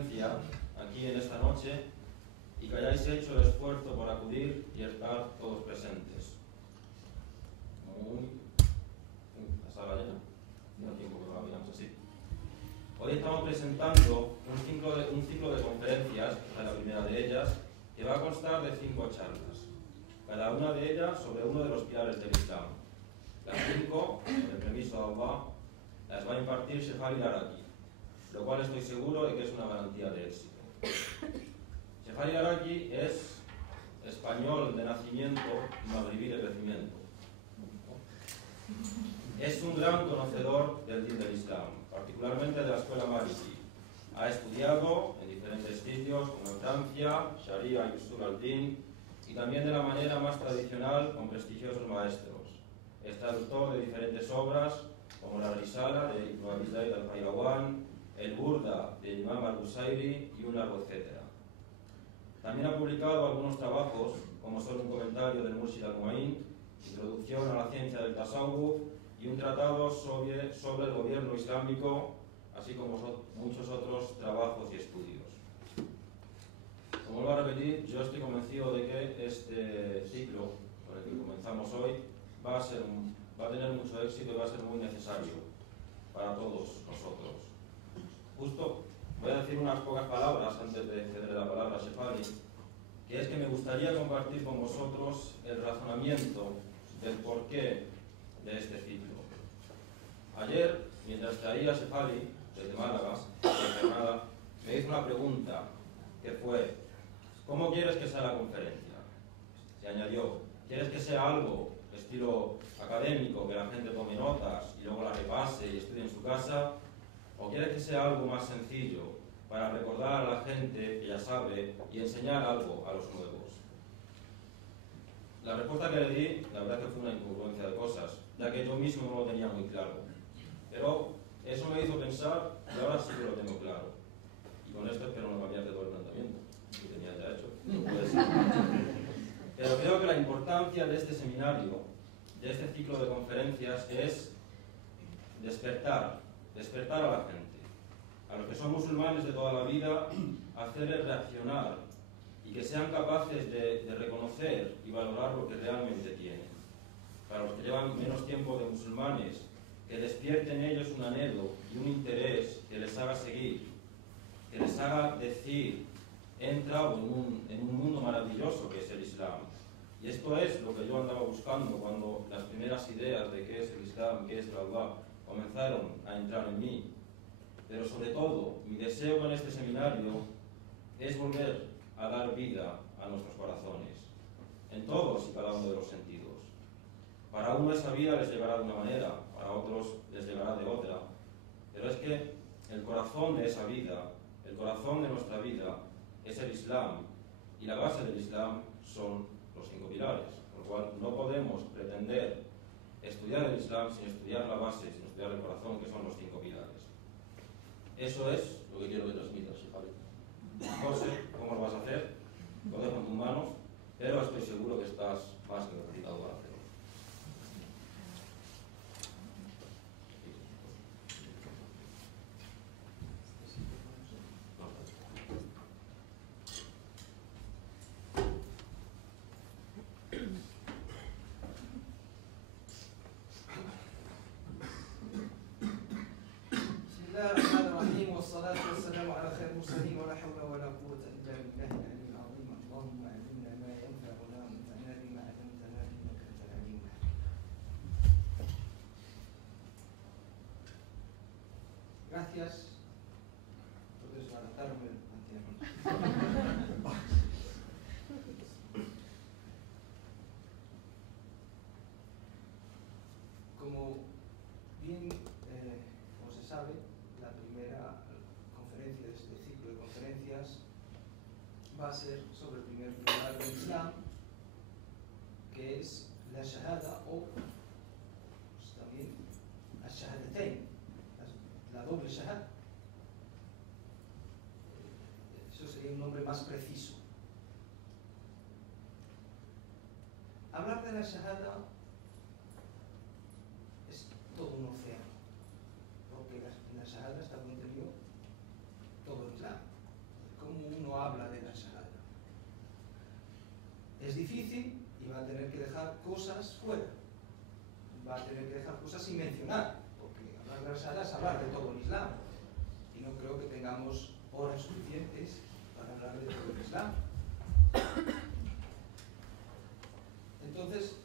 presencia aquí en esta noche y que hayáis hecho el esfuerzo por acudir y estar todos presentes. ¿La sala llena? No tiempo que lo veamos así. Hoy estamos presentando un ciclo de conferencias, esta es la primera de ellas, que va a constar de 5 charlas, cada una de ellas sobre uno de los pilares del Islam. Las 5, con el permiso de Allah, las va a impartir Sheikh Ali Laraki, lo cual estoy seguro de que es una garantía de éxito. Sheikh Ali Laraki es español de nacimiento, magrebí de crecimiento. Es un gran conocedor del din del Islam, particularmente de la escuela Maliki. Ha estudiado en diferentes sitios, como en Francia, Sharia y Usul al-Din, y también de la manera más tradicional con prestigiosos maestros. Es traductor de diferentes obras, como la Risala de Ibn Abi Zayd al-Qayrawan, el Burda de Imam al-Busayri y un largo etcétera. También ha publicado algunos trabajos, como son un comentario del Murshid al-Mu'in, Introducción a la ciencia del Tasawwuf, y un tratado sobre el gobierno islámico, así como muchos otros trabajos y estudios. Como vuelvo a repetir, yo estoy convencido de que este ciclo, con el que comenzamos hoy, va a tener mucho éxito y va a ser muy necesario para todos nosotros. Justo voy a decir unas pocas palabras antes de ceder la palabra a Sheikh Ali, que es que me gustaría compartir con vosotros el razonamiento del porqué de este ciclo. Ayer, mientras traía a Sheikh Ali desde Málaga, de Granada, me hizo una pregunta que fue: ¿cómo quieres que sea la conferencia? Se añadió: ¿quieres que sea algo estilo académico, que la gente tome notas y luego la repase y estudie en su casa? ¿O quieres que sea algo más sencillo, para recordar a la gente que ya sabe y enseñar algo a los nuevos? La respuesta que le di, la verdad que fue una incongruencia de cosas, ya que yo mismo no lo tenía muy claro. Pero eso me hizo pensar, y ahora sí que lo tengo claro. Y con esto espero no cambiar de todo el planteamiento, que tenía ya hecho, no puede ser. Pero creo que la importancia de este seminario, de este ciclo de conferencias, es despertar a la gente, a los que son musulmanes de toda la vida, hacerles reaccionar y que sean capaces de reconocer y valorar lo que realmente tienen. Para los que llevan menos tiempo de musulmanes, que despierten ellos un anhelo y un interés que les haga seguir, que les haga decir: he entrado en un mundo maravilloso que es el Islam. Y esto es lo que yo andaba buscando cuando las primeras ideas de qué es el Islam, qué es la Allah, comenzaron a entrar en mí. Pero sobre todo, mi deseo con este seminario es volver a dar vida a nuestros corazones, en todos y cada uno de los sentidos. Para uno esa vida les llegará de una manera, para otros les llegará de otra. Pero es que el corazón de esa vida, el corazón de nuestra vida, es el Islam. Y la base del Islam son los 5 pilares. Por lo cual no podemos pretender estudiar el Islam sin estudiar la base, sin estudiar el corazón, que son los 5 pilares. Eso es lo que quiero que transmitas, Sheikh Ali. No sé cómo lo vas a hacer, lo dejo en tus manos, pero estoy seguro que estás más que capacitado para hacerlo. والصلاة والسلام على خير المرسلين ولا حول ولا قوة إلا بالله العلي العظيم. اللهم علمنا ما ينفعنا وانفعنا بما علمتنا إنك أنت العليم الحكيم. Gracias por desbaratarme el planteamiento. Como bien como se sabe, la primera conferencia de este ciclo de conferencias va a ser sobre el primer pilar del Islam, que es la shahada, o pues, también la shahadatain, la doble shahada. Eso sería un nombre más preciso. Hablar de la shahada es todo un océano, porque en la shahada está contenido todo el Islam. es difícil y va a tener que dejar cosas fuera. Va a tener que dejar cosas sin mencionar, porque hablar de Risala es hablar de todo el Islam. Y no creo que tengamos horas suficientes para hablar de todo el Islam. Entonces,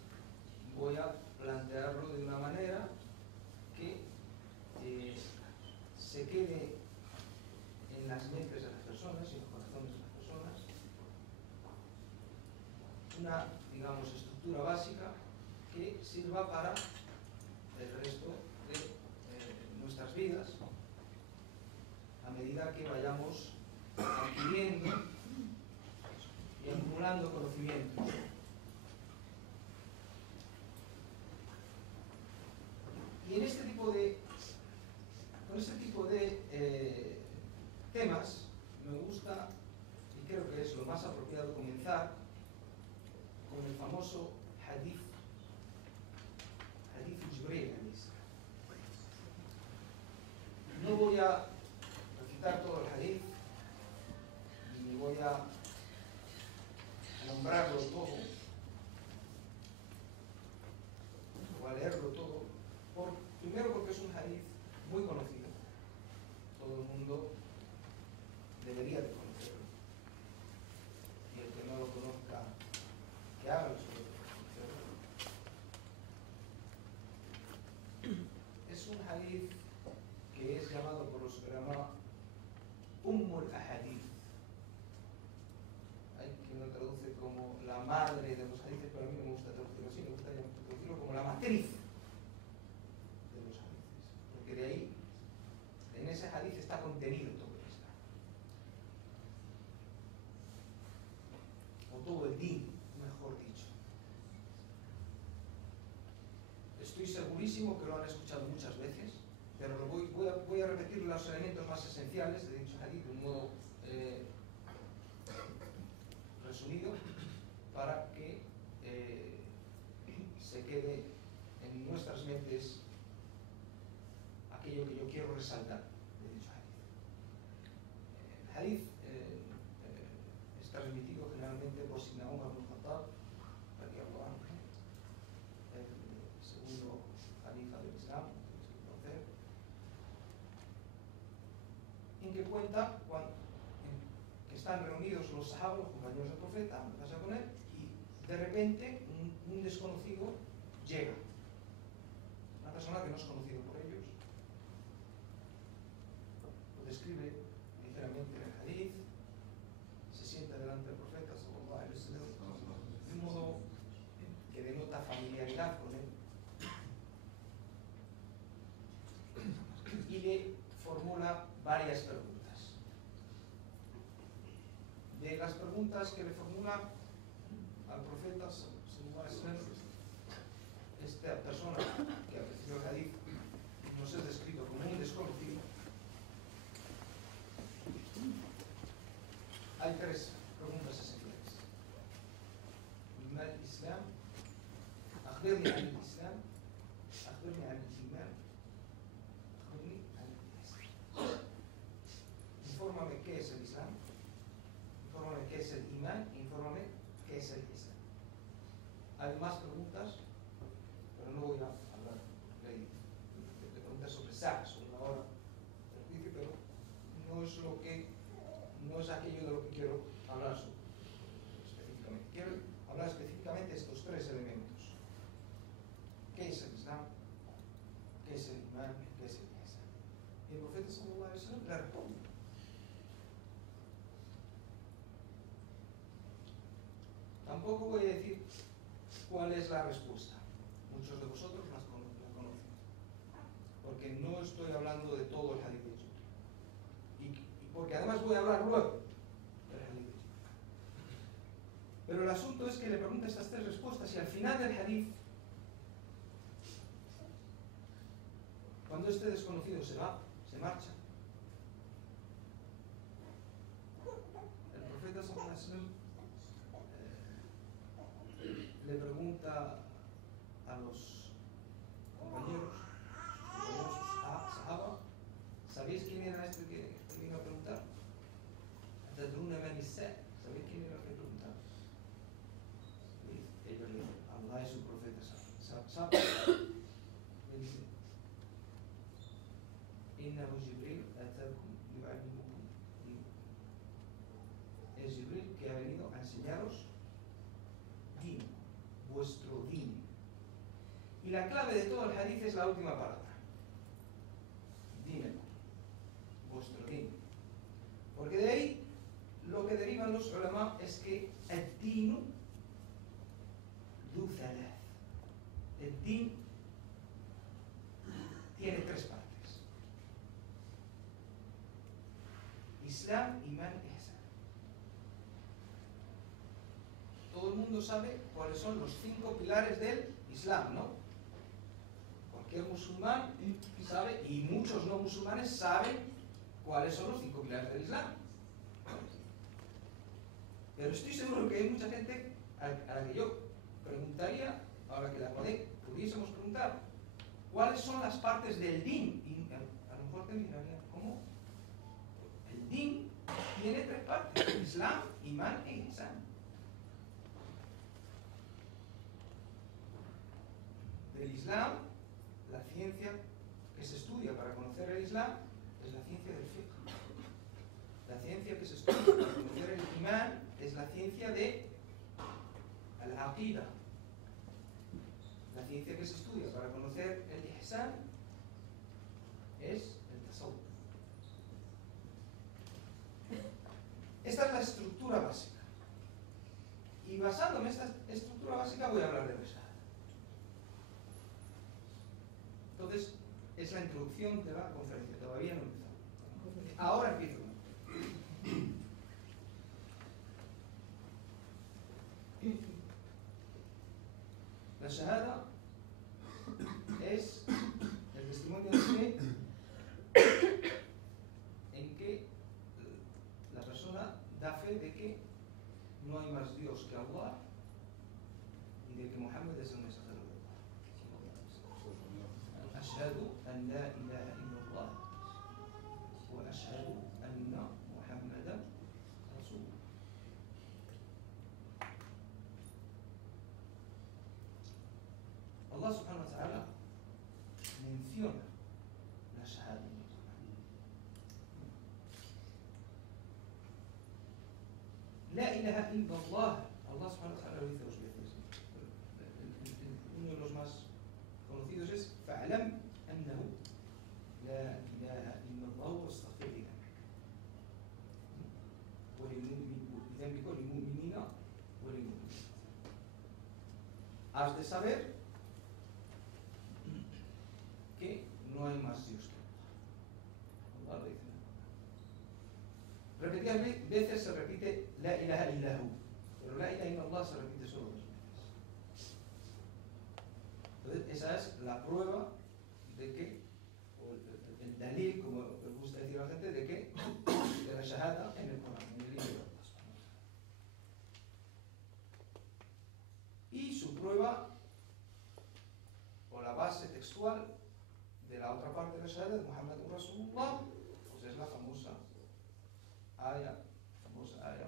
voy a plantearlo de una manera que se quede en las mentes de las personas y en los corazones de las personas una, digamos, estructura básica que sirva para el resto de nuestras vidas a medida que vayamos adquiriendo y acumulando conocimientos. Y en este tipo de, con este tipo de temas me gusta, y creo que es lo más apropiado, comenzar con el famoso hadith Jibril. No voy a recitar todo el hadith, ni voy a nombrarlo todo, o a leerlo todo, primero porque es un hadith muy conocido, todo el mundo debería de conocerlo, y el que no lo conozca, que haga lo suyo para conocerlo. Es un hadith que es llamado por los ulama Ummul Ahadith. Hay quien lo traduce como la madre de los hadiths, pero a mí no me gusta traducirlo así, me gusta traducirlo como la matriz de los hadiths, porque de ahí, en ese hadith está contenido todo el Islam, o todo el din, mejor dicho. Estoy segurísimo que lo han escuchado muchas veces, pero voy a repetir los elementos más esenciales de dicho hadith de un modo resumido para que se quede en nuestras mentes aquello que yo quiero resaltar de dicho hadith. El hadith es transmitido generalmente por Sidna Umar ibn Khattab, el segundo califa del Islam, en que cuenta que están reunidos los sahabas, los compañeros del profeta, lo que pasa con él, y de repente un desconocido llega, una persona que no es conocido por ellos, lo describe ligeramente en el hadith, se sienta delante del profeta sallallahu alaihi wasallam, de un modo que denota familiaridad con él, y le formula varias preguntas. De las preguntas que le formula al profeta sallallahu alaihi wasallam, esta persona que al principio del hadith nos es descrito como un desconocido, hay tres preguntas esenciales. ¿Mal Islam? أخبرني عن الإسلام. أخبرني عن الإيمان. أخبرني عن الإحسان. Infórmame qué es el Islam, infórmame qué es el Imán, infórmame qué es el Islam. Hay más preguntas, pero no voy a hablar de preguntas sobre SAC, sobre la hora del juicio, pero no es aquello de lo que quiero hablar específicamente. Quiero hablar específicamente de estos tres elementos. ¿Qué es el Islam? ¿Qué es el Imán? ¿Qué es el Ihsán? Y el profeta sallallahu alaihi wasallam le responde. Tampoco voy a decir cuál es la respuesta. Muchos de vosotros la conocen. Porque no estoy hablando de todo el hadith de Jibril. Y porque además voy a hablar luego del hadith de Jibril. Pero el asunto es que le pregunta estas tres respuestas y al final del hadith, cuando este desconocido se va, se marcha, el profeta sallallahu alaihi wasallam le pregunta a los compañeros sahaba, ¿sabéis quién era este que vino a preguntar? ¿Sabéis quién era el que preguntaba? enseñaros din, vuestro din. Y la clave de todo el hadith es la última palabra. Dinakum, vuestro din. Porque de ahí lo que derivan los ulama es que el dinu du thalath. El din tiene tres partes: Islam, Iman, Ihsan. Todo el mundo sabe cuáles son los 5 pilares del Islam, ¿no? Cualquier musulmán sabe, y muchos no musulmanes saben cuáles son los 5 pilares del Islam. Pero estoy seguro que hay mucha gente a la que yo preguntaría, ahora que la pudiésemos preguntar, ¿cuáles son las partes del din? Y a lo mejor te miraría, ¿cómo? El din tiene 3 partes: Islam, Iman e Ihsan. Del Islam, la ciencia que se estudia para conocer el Islam es la ciencia del fiqh. La ciencia que se estudia para conocer el Iman es la ciencia de al-aqida. La ciencia que se estudia para conocer el Ihsan es el tasawwuf. Esta es la estructura básica. Y basándome en esta estructura básica voy a hablar de la shahada. Entonces, es la introducción de la conferencia. Todavía no he empezado. Ahora empiezo. La shahada es el testimonio de fe en que la persona da fe de que no hay más Dios que Allah y de que Muhammad es el mensajero de Allah. Ashhadu an la ilaha illallah wa ashhadu anna Muhammadan rasulullah. Allah subhanahu wa ta'ala menciona la shahada en el Corán. La ilaha illallah, Allah subhanahu wa ta'ala lo dice 2 veces. Uno de los más conocidos es fa'lam annahu la ilaha illallah wa astaghfir li dhanbika wa lil mu'minina wa lil mu'minat. Has de saber que no hay más Dios que Allah. Allah lo dice. Repetidas veces se repite la ilaha illahu, pero la ilaha illallah se repite solo 2 veces. Entonces esa es la prueba de que, o el dalil, como les gusta decir a la gente, de que de la shahada en el Corán, en el libro de Allah. Y su prueba, o la base textual de la otra parte de la shahada de Muhammad Rasulullah, pues es la famosa aya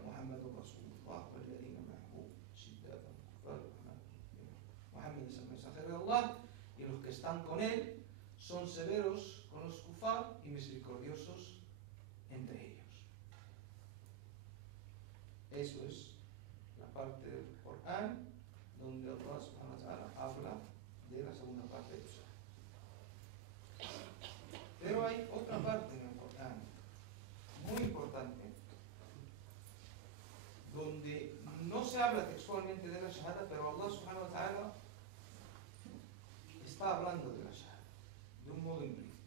Muhammad Rasulullah walladhina ma'ahu shiddatun kuffar. Muhammad es el mensajero de Allah y los que están con él son severos con los kufar y misericordiosos entre ellos. Eso es la parte del Corán donde Allah subhanahu wa ta'ala habla de la segunda parte de su. Pero hay otra parte en el Corán muy importante donde no se habla textualmente de la shahada, pero Allah subhanahu wa ta'ala está hablando de la shahada de un modo implícito,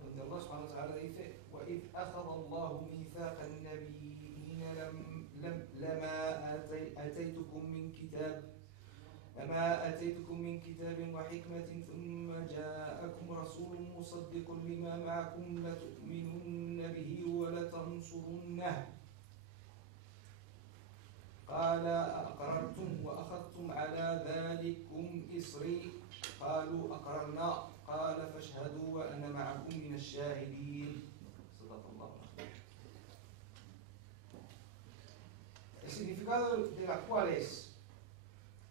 donde Allah subhanahu wa ta'ala dice: وَإِذْ أَخَذَ اللَّهُ مِيثَاقَ النَّبِيِّينَ لَمَا آتيتكم من كتاب وحكمة ثم جاءكم رسول مصدق لما معكم لتؤمنن به ولتنصرنه قال أقررتم وأخذتم على ذلكم إصري قالوا أقررنا قال فاشهدوا وأنا معكم من الشاهدين. صدق الله العظيم. El significado de la cual es: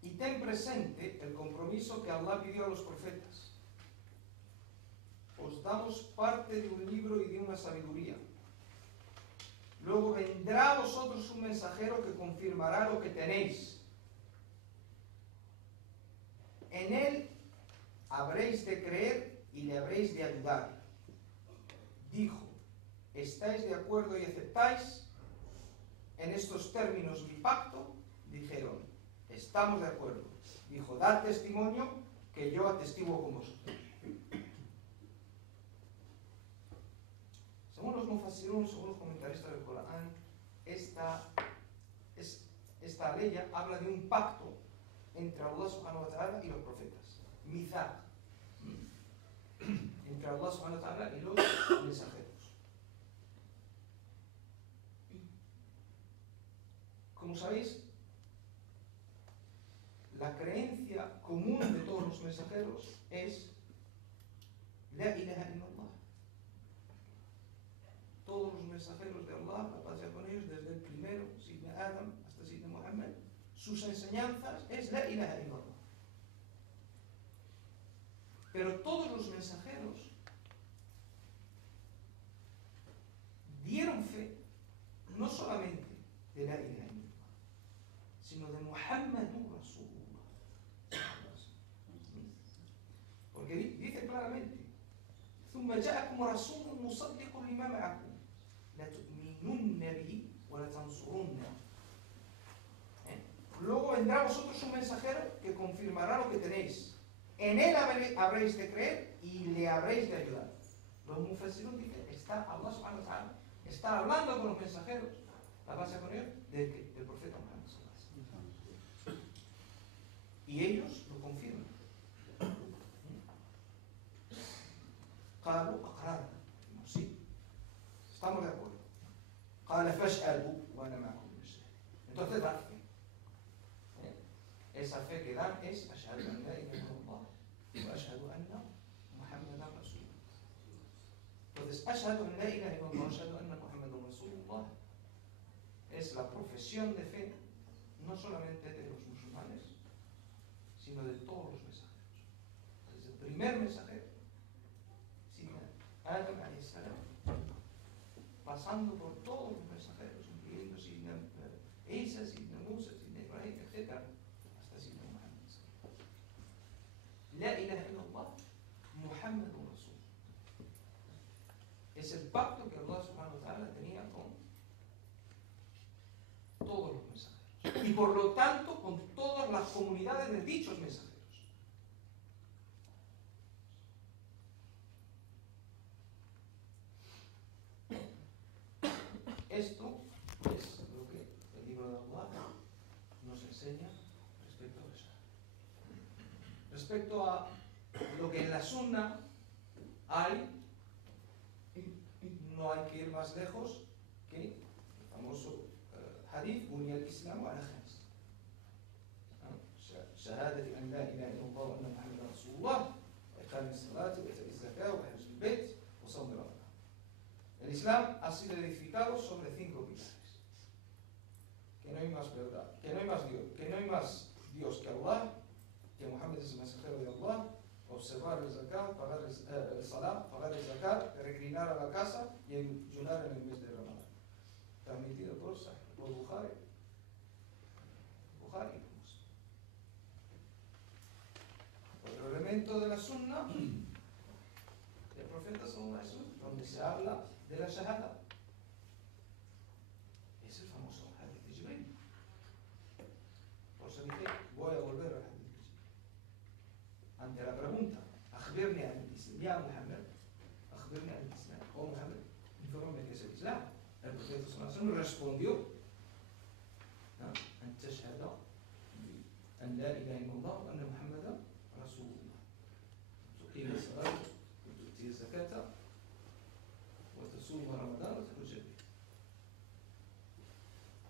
y ten presente el compromiso que Allah pidió a los profetas. Os damos parte de un libro y de una sabiduría. Luego vendrá a vosotros un mensajero que confirmará lo que tenéis. En él habréis de creer y le habréis de ayudar. Dijo, ¿estáis de acuerdo y aceptáis en estos términos mi pacto? Dijeron, estamos de acuerdo. Dijo, dad testimonio que yo atestiguo con vosotros. Según los mufassirun, según los comentaristas del Corán, esta ley habla de un pacto entre Allah subhanahu wa ta'ala y los profetas. Mithaq. Entre Allah subhanahu wa ta'ala y los mensajeros. Como sabéis, la creencia común de todos los mensajeros es La ilaha illallah. Todos los mensajeros de Allah, la paz sea con ellos, desde el primero, Sidna Adam, hasta Sidna Muhammad, sus enseñanzas es La ilaha illallah. Pero todos los mensajeros dieron fe no solamente de La ilaha illallah, sino de Muhammadun Rasulullah. Porque dice claramente, ثم جاءكم رسول مصدق لما معكم لتؤمنن به ولتنصرنه. Luego vendrá a vosotros un mensajero que confirmará lo que tenéis. En él habréis de creer y le habréis de ayudar. Los mufassirun dicen, Allah subhanahu wa ta'ala está hablando con los mensajeros, la base con ellos, del profeta Muhammad sallallahu alaihi wasallam. Y ellos lo confirman. قالوا أقرارنا. Sí, estamos de acuerdo. قال فاشهدوا وأنا معكم من الشهادة. Entonces dan fe. Esa fe que dan es أشهد أن لا إله إلا الله وأشهد أن محمدا رسول الله. Entonces أشهد أن لا إله إلا الله وأشهد أن محمدا رسول الله es la profesión de fe no solamente de los musulmanes, sino de todos los mensajeros. Desde el primer mensajero, Adam alayhi salam, pasando por todos los mensajeros, incluyendo Sidna Isa, Sidna Musa, Sidna Ibrahim, etc., hasta Sidna Muhammad. La ilaha illallah, Muhammadun Rasul. Es el pacto que Allah subhanahu wa ta'ala tenía con todos los mensajeros. Y por lo tanto, con todas las comunidades de dichos mensajeros. Esto es lo que el libro de Allah nos enseña respecto a eso. Respecto a lo que en la Sunna hay, no hay que ir más lejos que el famoso hadith Bunya al-Islam ala khams. شهادة أن لا إله إلا الله وأن محمدا رسول الله وإقام الصلاة وإيتاء الزكاة وحج البيت وصوم رمضان. El Islam ha sido edificado sobre 5 pilares. Que no hay más verdad, que no hay más Dios que Allah, que Muhammad es el mensajero de Allah, observar el zakat, pagar el salat, pagar el zakat, peregrinar a la casa y ayunar en el mes de Ramadán. Transmitido por Bukhari. Otro elemento de la Sunna del profeta sallallahu alaihi wasallam, donde se habla de la shahada, es el famoso hadith de Jibril. Por eso dije, voy a volver al hadith de Jibril. Ante la pregunta, akhbirni al-Islam, ya Muhammad, akhbirni al-Islam, oh Muhammad, infórmame qué es el Islam. El profeta sallallahu alaihi wasallam respondió, أن تشهد أن لا إله إلا الله وأن محمدا رسول الله تقيم الصلاة وتؤتي الزكاة وتصوم رمضان وتحج البيت.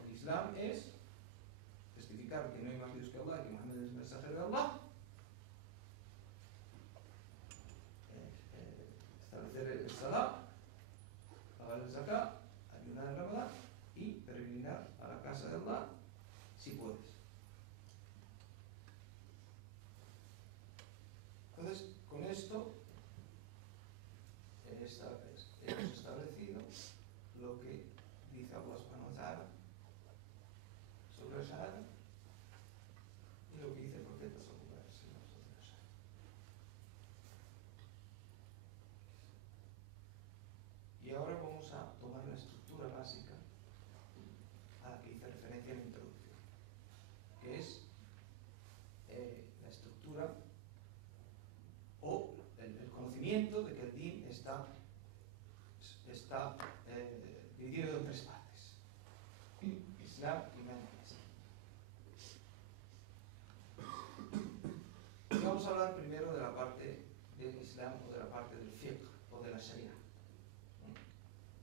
El Islam es testificar que no hay más Dios que Allah, que Muhammad es el mensajero de Allah, establecer el salat, pagar el zakat, ayunar en Ramadán y peregrinar a la casa de Allah si puedes. Entonces, con esto hemos establecido lo que dice dice Allah subhanahu wa ta'ala sobre la shahada y lo que dice el profeta sallallahu alaihi wasallam sobre la shahada. Y ahora vamos a tomar la estructura básica a la que hice referencia en la introducción, que es la estructura o el conocimiento de que el din está dividido en tres partes: Islam, Iman y Ihsan. Y vamos a hablar primero de la parte del Islam o de la parte del fiqh o de la Sharia,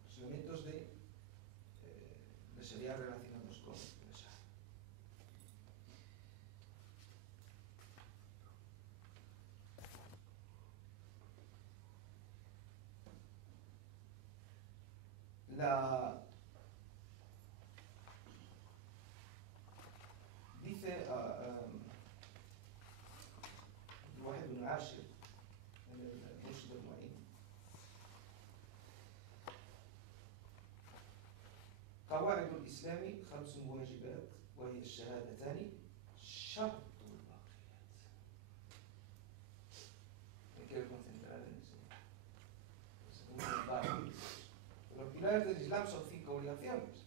los elementos de Sharia relacionados con la Sharia. Dice Wahid ibn Ashir en el Rushd al-Mu'in: قواعد الإسلام 5 واجبات وهي الشهادتان شرط الباقيات. Me quiero concentrar en eso. Los pilares del Islam son 5 obligaciones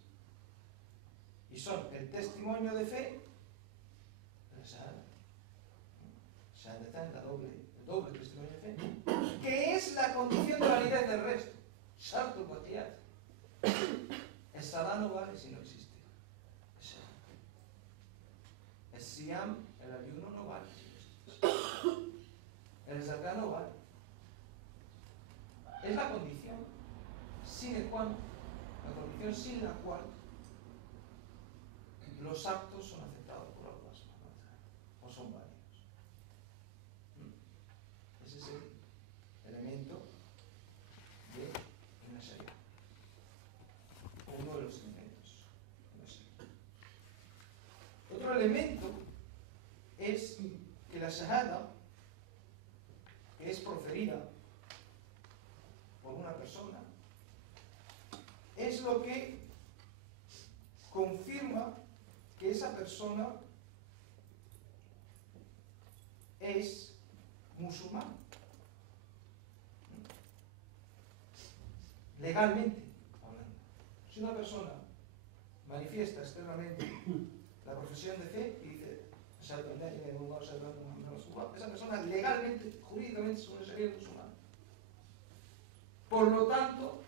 y son el testimonio de fe, la shahada, shahadatan, el doble testimonio de fe, que es la condición de validez del resto. Shartu baqiyat. El salah no vale si no existe. El siyam, el ayuno, no vale si no existe. El zakah no vale. Es la condición sine qua non, la condición sin la cual los actos son aceptados por Allah subhanahu wa ta'ala o son válidos. Ese es el elemento de una sharia, uno de los elementos de una sharia. Otro elemento es que la shahada, que es proferida por una persona, es lo que confirma que esa persona es musulmán. Legalmente hablando. Si una persona manifiesta externamente la profesión de fe y dice esa persona legalmente, jurídicamente es una sharia musulmana. Por lo tanto,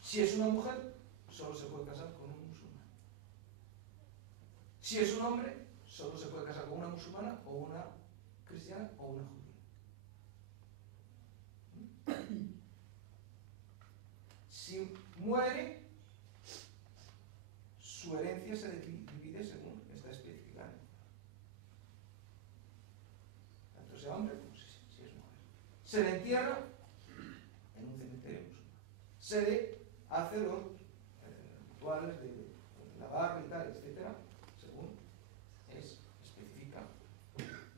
si es una mujer, solo se puede casar con un musulmán. Si es un hombre, solo se puede casar con una musulmana o una cristiana o una judía. Si muere, su herencia se divide según está especificado. Tanto sea hombre como si es mujer. Se le entierra en un cementerio musulmán. Se le hace los rituales de lavar y tal, etcétera, según especifica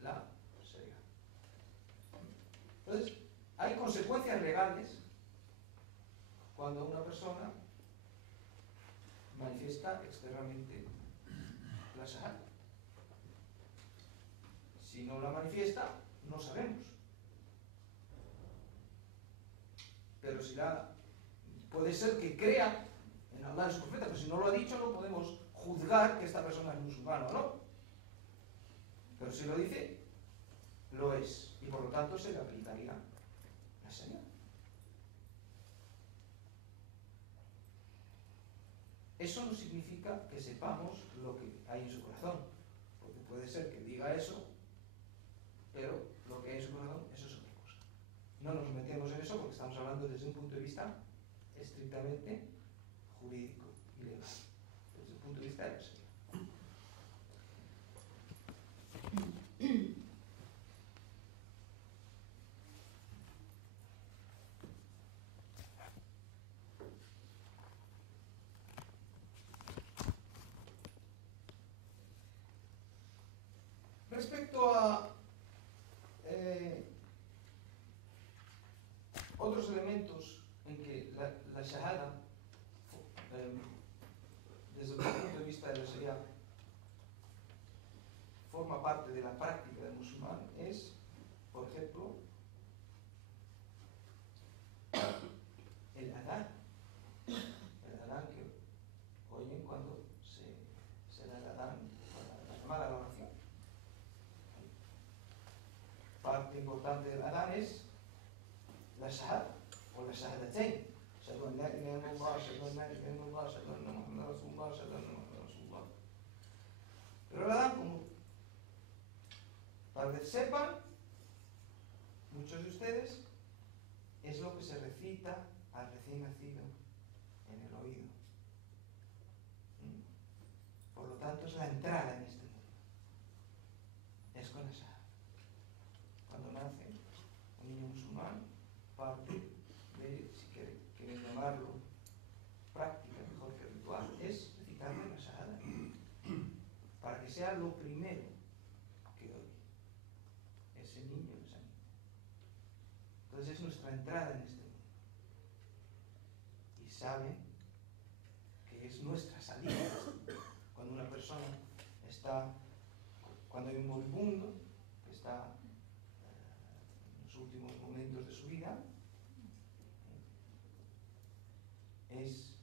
la sharia. Entonces, hay consecuencias legales cuando una persona manifiesta externamente la shahada. Si no la manifiesta, no sabemos. Pero si puede ser que crea en Allah y su profeta, pero si no lo ha dicho, no podemos juzgar que esta persona es musulmana o no. Pero si lo dice, lo es. Y por lo tanto se le aplicaría la sharia. Eso no significa que sepamos lo que hay en su corazón, porque puede ser que diga eso, pero lo que hay en su corazón, eso es otra cosa. No nos metemos en eso porque estamos hablando desde un punto de vista estrictamente jurídico y legal, desde el punto de vista de la sharia. Respecto a otros elementos en que la shahada desde el punto de vista de la Sharia, forma parte de la práctica del musulmán es, por ejemplo, el adán. El adán que oyen cuando se da el adán para llamar a la oración. Parte importante del adán es la shahada o la shahadatain. Ashhadu an la ilaha illallah, ashhadu an la ilaha illallah, ashhadu anna Muhammadan rasulullah, ashhadu anna Muhammadan rasulullah. Pero el adán, como tal vez sepan, muchos de ustedes, es lo que se recita al recién nacido en el oído. Por lo tanto, es la entrada en este mundo. Es con esa. Cuando nace un niño musulmán, parte de, si quieren llamarlo práctica mejor que ritual, es recitarle la shahada para que sea lo primero que oye ese niño o esa niña. Entonces es nuestra entrada en este mundo. Y saben que es nuestra salida. Cuando una persona está, cuando hay un moribundo que está en los últimos momentos de su vida, es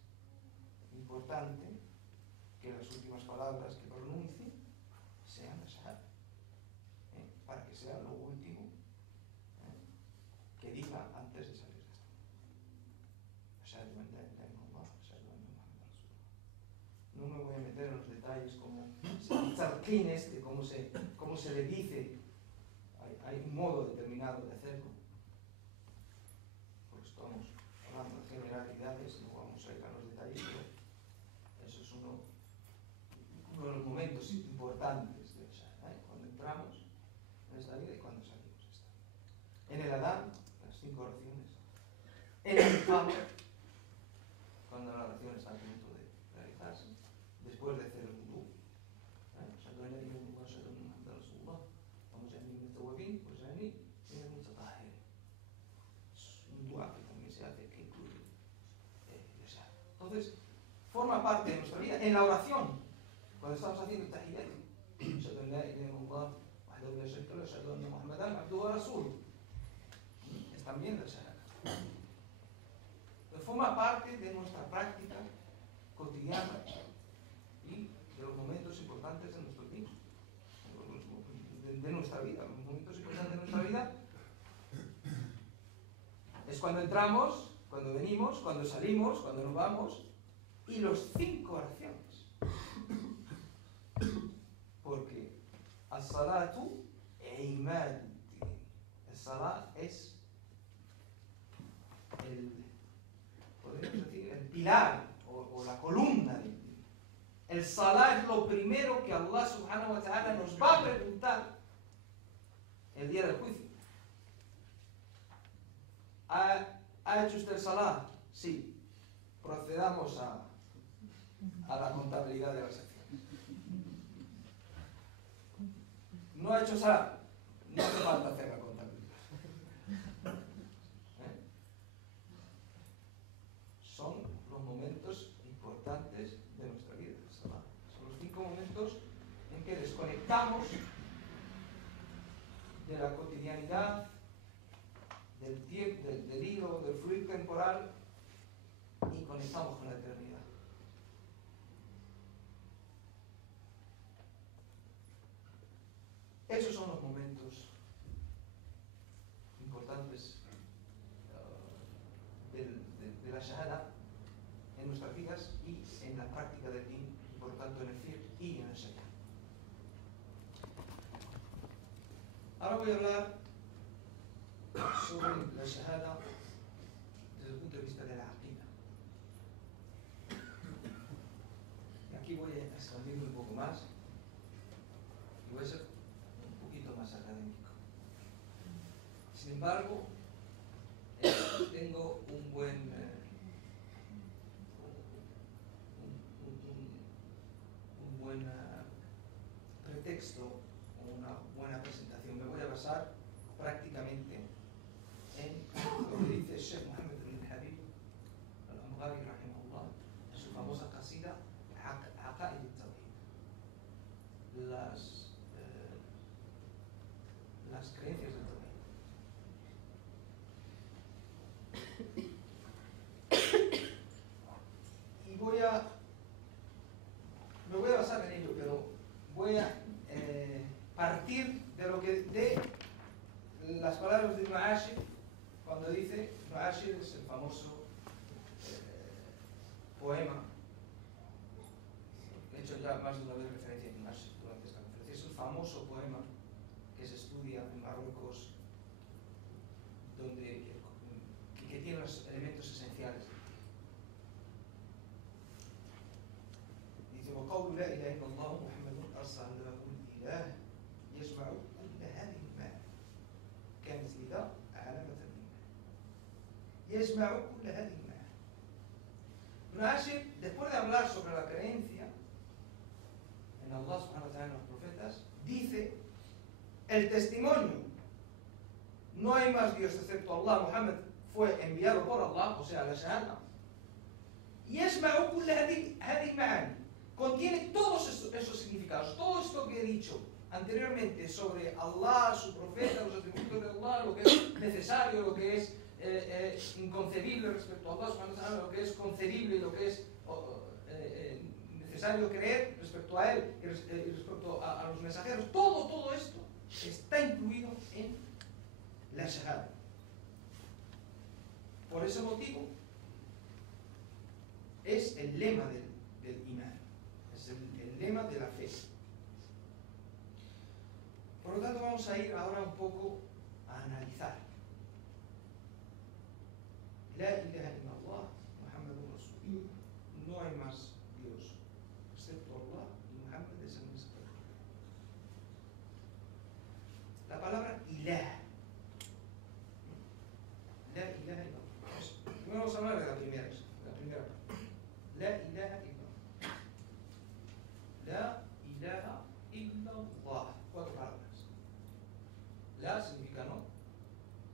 importante que las últimas palabras que pronuncie sean la shahada, para que sea lo último que diga antes de salir de esta vida. No me voy a meter en los detalles como de cómo se le dice. Hay un modo determinado de hacerlo, porque estamos hablando de generalidades, no vamos a ir a los detalles, pero eso es uno de los momentos importantes de esa, cuando entramos en esta vida y cuando salimos de esta vida. En el Adán, las 5 oraciones. En el Iqama, cuando la oración está a punto de realizarse, después de hacer el wudú. Ashhadu an la ilaha illallah, ashhadu anna Muhammadan rasulullah, vamos a venir nuestro huevín, pues a venir, tiene mucho tajer. Es un dua que también se hace, que incluye el shahada. Entonces, forma parte de nuestra vida en la oración. Cuando estamos haciendo el tahiyyat, ashhadu an la ilaha illallah, wahdahu la sharika lahu, ashhadu anna Muhammadan abduhu wa rasuluhu. Es también el shahada. Forma parte de nuestra práctica cotidiana y de los momentos importantes de nuestro tiempo, de nuestra vida. Los momentos importantes de nuestra vida es cuando entramos, cuando venimos, cuando salimos, cuando nos vamos, y los 5 oraciones. Porque as-salatu imad. El-salat es podríamos decir, el pilar o la columna del día. El salah es lo primero que Allah subhanahu wa ta'ala nos va a preguntar el día del juicio. ¿Ha hecho usted el salah? Sí. Procedamos a la contabilidad de las acciones. ¿No ha hecho salah? No hace falta hacer la contabilidad. Son los momentos importantes de nuestra vida. Son los 5 momentos en que desconectamos de la cotidianidad, del tiempo, del hilo, del fluir temporal y conectamos con la eternidad. Esos son los momentos importantes de la shahada en nuestras vidas y en la práctica del din, y por tanto en el fiqh y en el sharia. Ahora voy a hablar sobre la shahada desde el punto de vista de la aqida. Y aquí voy a expandirme un poco más y voy a ser un poquito más académico. Sin embargo, tengo un buen pretexto o una buena presentación. Me voy a basar prácticamente en lo que dice el Sheikh Mohammed ibn Habib al-Amghari, rahimahullah, en su famoso Ibn Ashir es el famoso poema, he hecho ya más de una vez referencia a Ibn Ashir durante esta conferencia, es el famoso poema que se estudia en Marruecos, que tiene los elementos esenciales. Dice: وقول لا إله إلا الله محمد أرسله الإله يجمع كل هذه المعاني كمثل ذا علامة الإيمان يجمع كل هذه المعاني. Ibn Ashir, después de hablar sobre la creencia en Allah subhanahu wa ta'ala, en los profetas, dice: el testimonio, no hay más Dios excepto Allah, Muhammad fue enviado por Allah, o sea, la shahada, يجمع كل هذه المعاني, contiene todos esos significados, todo esto que he dicho anteriormente sobre Allah, su profeta, los atributos de Allah, lo que es necesario, lo que es inconcebible respecto a Allah, lo que es concebible, lo que es necesario creer respecto a él y respecto a los mensajeros, todo esto está incluido en la shahada. Por ese motivo es el lema del imán, es el lema de la fe. Por lo tanto, vamos a ir ahora un poco a analizar. La ilaha illallah, Muhammadun Rasul. No hay más Dios excepto Allah y Muhammad es el mensajero. La palabra ilah. La ilaha illallah. Primero vamos a hablar de la primera parte. La ilaha illallah. La ilaha illallah. 4 palabras. La significa no.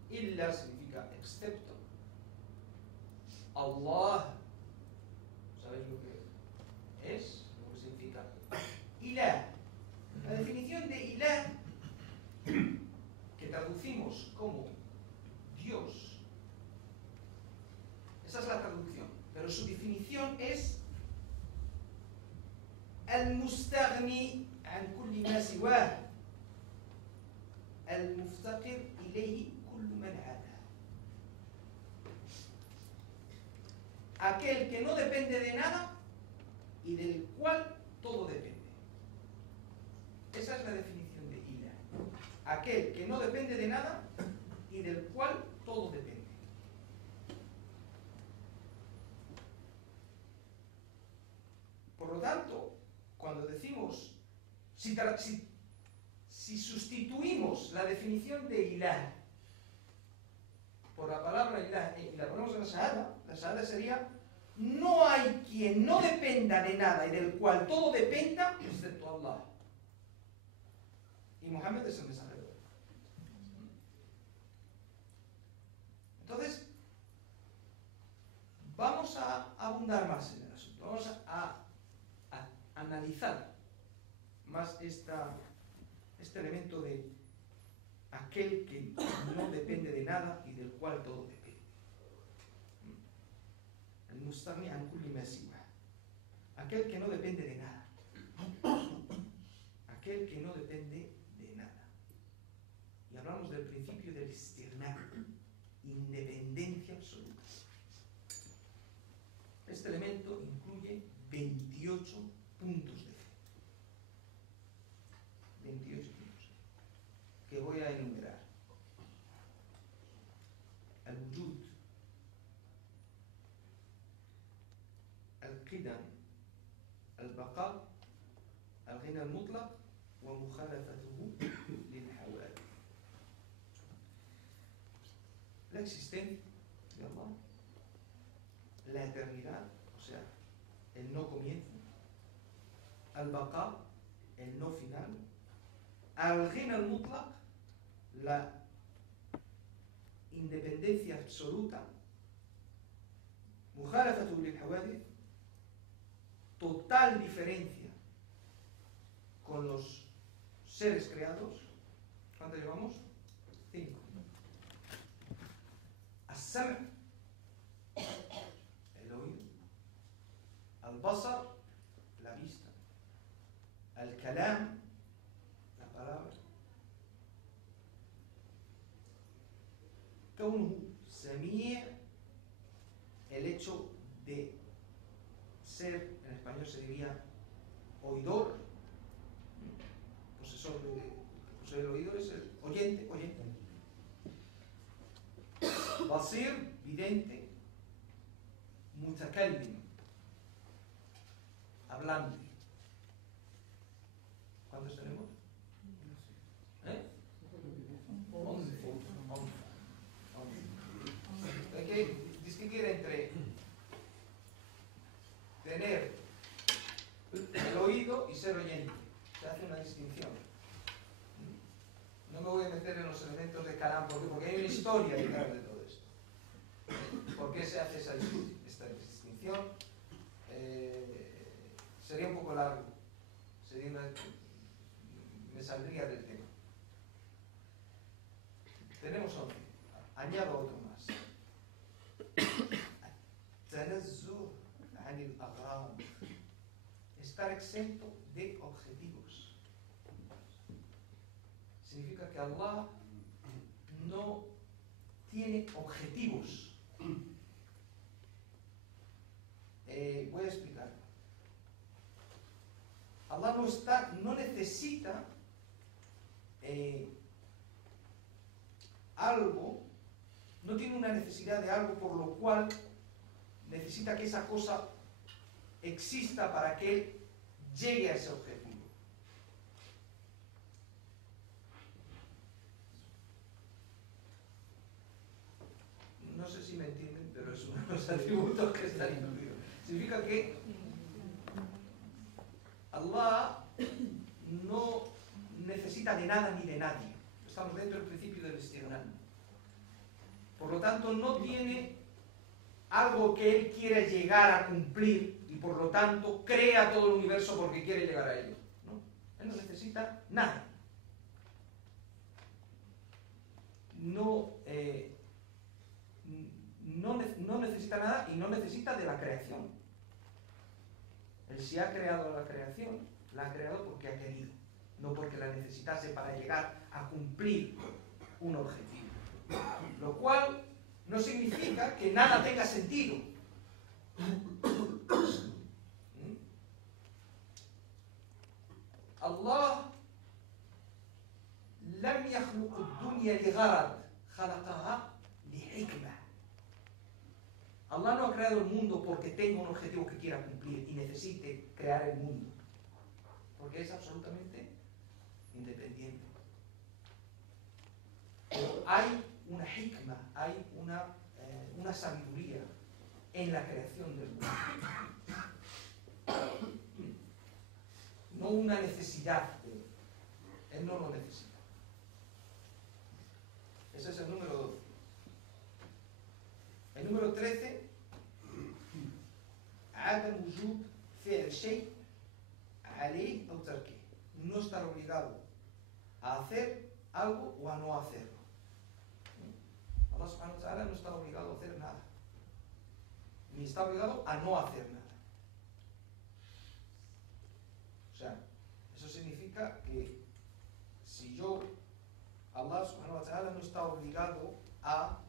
Illa significa excepto. Allah, ¿sabéis lo que es? Lo que significa ilah. La definición de ilah, que traducimos como Dios, esa es la traducción, pero su definición es al-mustaghni an kulli ma siwah, al-muftaqir ilayhi kullu man ada. Aquel que no depende de nada y del cual todo depende. Esa es la definición de ilah. Aquel que no depende de nada y del cual todo depende. Por lo tanto, cuando decimos, si sustituimos la definición de ilah por la palabra ilah y la ponemos en la shahada sería: no hay quien no dependa de nada y del cual todo dependa excepto Allah. Y Muhammad es el mensajero. Entonces, vamos a abundar más en el asunto. Vamos a analizar más este elemento de aquel que no depende de nada y del cual todo depende. El mustaghni an kulli ma siwa. Aquel que no depende de nada. Aquel que no depende de nada. Y hablamos del principio del istighna, independencia absoluta. Este elemento incluye 28 puntos de fe. 28 puntos que voy a enumerar. Al-wujud, al-qidam, al-baqa, al-ghina al-mutlaq wa mukhalafatuhu lil-hawadith. La existencia de Allah, la eternidad, o sea, el no comienzo, al-baqa, el no final, al-ghina al-mutlaq, la independencia absoluta, mukhalafatu lil-hawadith, total diferencia con los seres creados. ¿Cuánto llevamos? 5. As-sam', el oído, al-basar, la vista, al-kalam, la palabra, كونه سميع hecho de ser, en español se diría oidor, posesor del oído es el oyente. Basir, vidente. Mutakallim, hablante. ¿Cuántos tenemos? 11. Hay que distinguir entre tener el oído y ser oyente. Se hace una distinción. No me voy a meter en los elementos de Kalam, porque hay una historia detrás de todo esto. ¿Por qué se hace esta distinción? Sería un poco largo. Me saldría del tema. Tenemos 11. Añado otro más. Tanazzuh anil aghrad. Estar exento de objetivos. Significa que Allah no tiene objetivos. Voy a explicar. Allah no necesita algo, no tiene una necesidad de algo por lo cual necesita que esa cosa exista para que él llegue a ese objetivo. No sé si me entienden, pero es uno de los atributos que están incluidos. Significa que Allah no necesita de nada ni de nadie. Estamos dentro del principio del istighnā. Por lo tanto, no tiene algo que él quiere llegar a cumplir y por lo tanto crea todo el universo porque quiere llegar a ello. ¿No? Él no necesita nada. No necesita nada y no necesita de la creación. Él si ha creado la creación, la ha creado porque ha querido, no porque la necesitase para llegar a cumplir un objetivo. Lo cual no significa que nada tenga sentido. Allah lam yakhluq ad-dunya li gharad, khalaqaha li hikmah. Allah no ha creado el mundo porque tenga un objetivo que quiera cumplir y necesite crear el mundo, porque es absolutamente independiente. Pero hay una hikmah, hay una sabiduría en la creación del mundo. No una necesidad de él. Él no lo necesita. Ese es el número 12. El número 13, عدم وجوب فعل شيء عليه أو تركه. No estar obligado a hacer algo o a no hacerlo. Allah subhanahu wa ta'ala no está obligado a hacer nada, ni está obligado a no hacer nada. O sea, eso significa que si Allah subhanahu wa ta'ala no está obligado a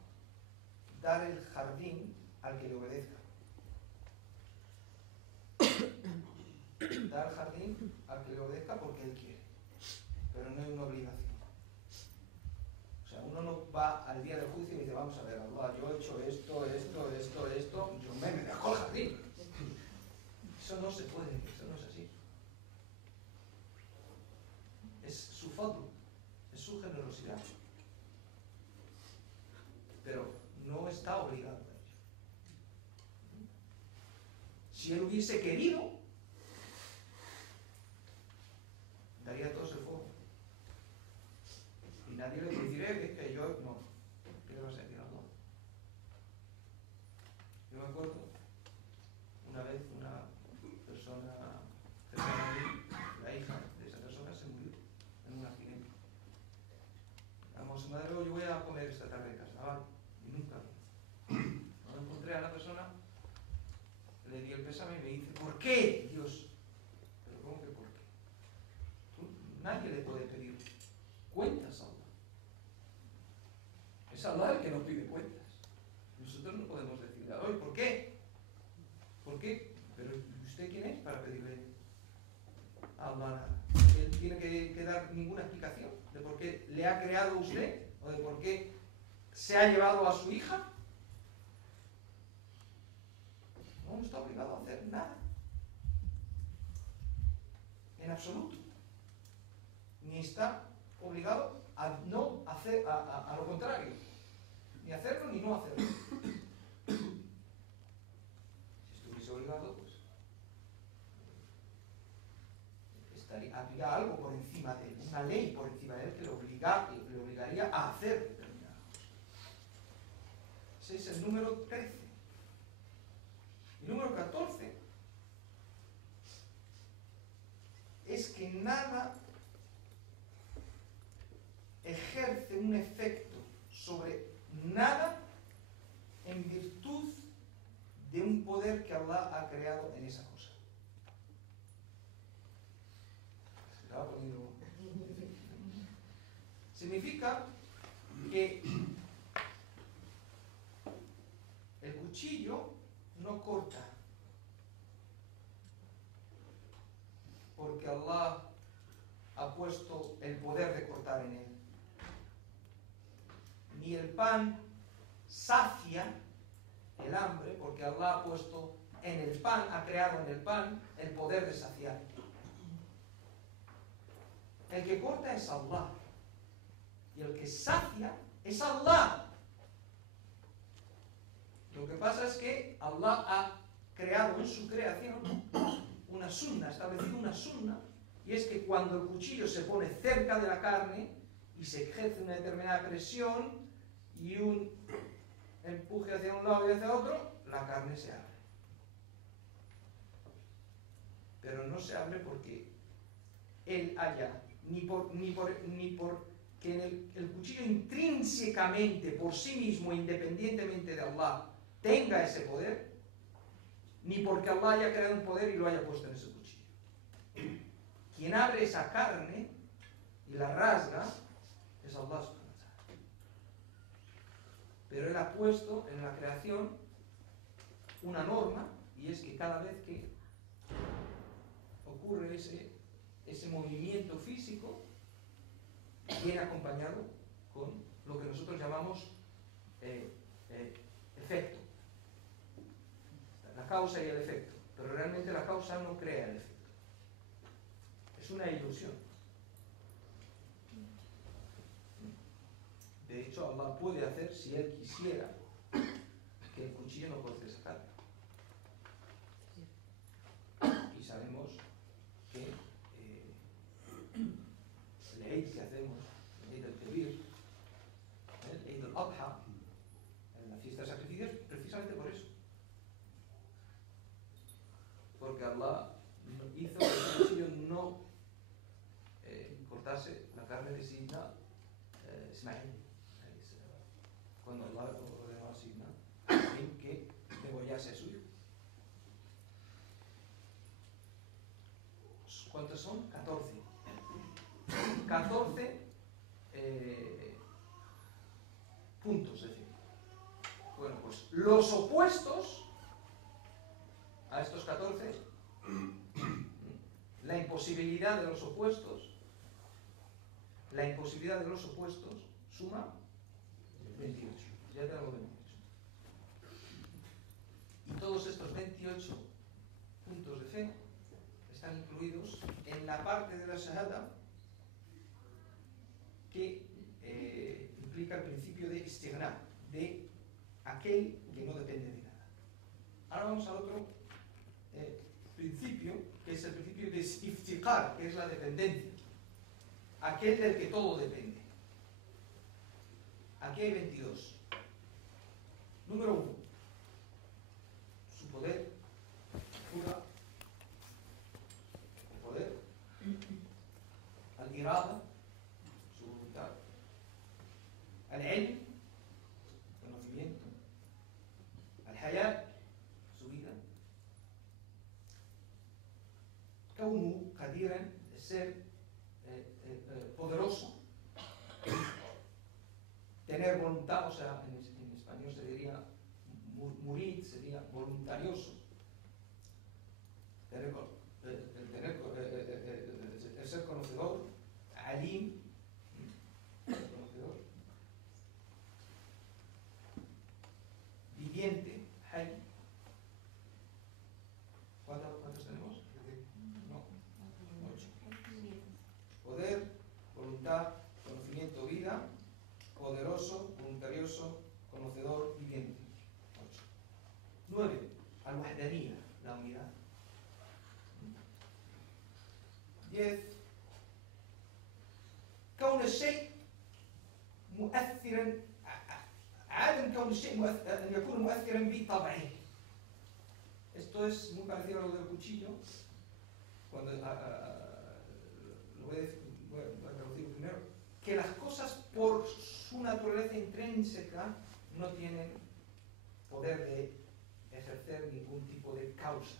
dar el jardín al que le obedezca. Dar el jardín al que le obedezca porque él quiere, pero no es una obligación. O sea, uno no va al día del juicio y dice, vamos a ver, Allah, yo he hecho esto, yo me dejo el jardín. Eso no se puede, eso no es así. Es su fadl, es su generosidad. Pero no está obligado a ello. Si él hubiese querido, daría todo ese fuego. Y nadie le puede decir que yo no. ¿Qué le vas a decir a Allah? Yo me acuerdo una vez una persona cercana a mí, la hija de esa persona se murió en un accidente. Vamos, su madre, yo voy a comer esta tarde de carnaval. Y nunca. Cuando encontré a la persona, le di el pésame y me dice, ¿por qué, Dios? Pero ¿cómo que por qué? Nadie le puede pedir cuentas a Allah. Es Allah el que nos pide cuentas. Nosotros no podemos decirle, oye, ¿por qué? qué? Pero ¿usted quién es para pedirle a Allah nada? Él tiene que dar ninguna explicación de por qué le ha creado a usted o de por qué se ha llevado a su hija. No está obligado a hacer nada. En absoluto. Ni está obligado a no hacer, a lo contrario. Ni hacerlo ni no hacerlo. Si estuviese obligado, pues habría algo por encima de él, una ley por encima de él que le obligaría a hacer determinadas cosas. Ese es el número 13. El número 14 es que nada ejerce un efecto sobre nada en virtud de un poder que Allah ha creado en esa cosa. Significa que el cuchillo no corta porque Allah ha puesto el poder de cortar en él. Ni el pan sacia el hambre porque Allah ha puesto en el pan, ha creado en el pan el poder de saciar. El que corta es Allah y el que sacia es Allah. Lo que pasa es que Allah ha creado en su creación una sunna, ha establecido una sunna, y es que cuando el cuchillo se pone cerca de la carne y se ejerce una determinada presión y un empuje hacia un lado y hacia otro, la carne se abre. Pero no se abre porque él haya, ni porque el cuchillo intrínsecamente, por sí mismo, independientemente de Allah, tenga ese poder, ni porque Allah haya creado un poder y lo haya puesto en ese cuchillo. Quien abre esa carne y la rasga es Allah. Pero Él ha puesto en la creación una norma, y es que cada vez que ocurre ese movimiento físico, viene acompañado con lo que nosotros llamamos efecto. La causa y el efecto. Pero realmente la causa no crea el efecto. Es una ilusión. De hecho, Allah puede hacer, si Él quisiera, que el cuchillo no corte esa carne. Y sabemos que el Eid que hacemos, el Eid al-Kabir, el Eid al-Adha, en la fiesta de sacrificios, precisamente por eso. Porque Allah hizo que el cuchillo no cortase la carne de Sidna Ismail. Cuando Allah ordenó a Sidna que degollase a su hijo. ¿Cuántos son? 14. 14 puntos, es decir. Bueno, pues los opuestos a estos 14, la imposibilidad de los opuestos, suma 28. Ya tenemos 28. Y todos estos 28 puntos de fe están incluidos en la parte de la shahada que implica el principio de istighna, de aquel que no depende de nada. Ahora vamos al otro principio, que es el principio de iftiqar, que es la dependencia, aquel del que todo depende. Aquí hay 22. Número 1, su poder, el poder, al-irada, su voluntad, al-ilm, conocimiento, al-hayat, su vida, kaunu qadiran, ser poderoso, tener voluntad, o sea, en español se diría murid, sería voluntarioso, كون الشيء أن يكون مؤثرا بطبعه. Esto es muy parecido a lo del cuchillo. Cuando lo voy a traducir primero, que las cosas por su naturaleza intrínseca no tienen poder de ejercer ningún tipo de causa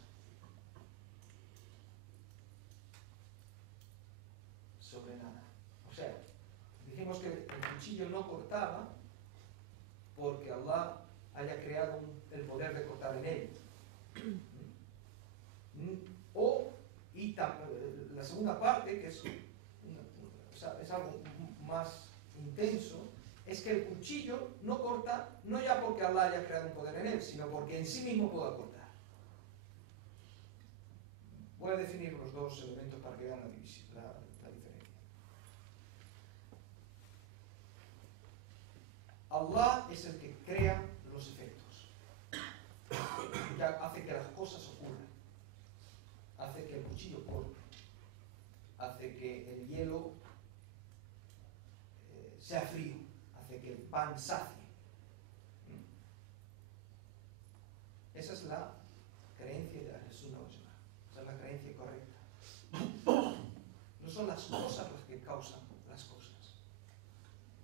sobre nada. O sea, dijimos que el cuchillo no cortaba porque Allah haya creado el poder de cortar en él. Y la segunda parte, que es algo más intenso, es que el cuchillo no corta, no ya porque Allah haya creado un poder en él, sino porque en sí mismo pueda cortar. Voy a definir los dos elementos para que vean la diferencia. Allah es el que crea los efectos, que hace que las cosas ocurran, hace que el cuchillo corte, hace que el hielo sea frío, hace que el pan sacie. Esa es la creencia de Ahl Sunnah wal Jamā'ah. Esa es la creencia correcta. No son las cosas las que causan las cosas.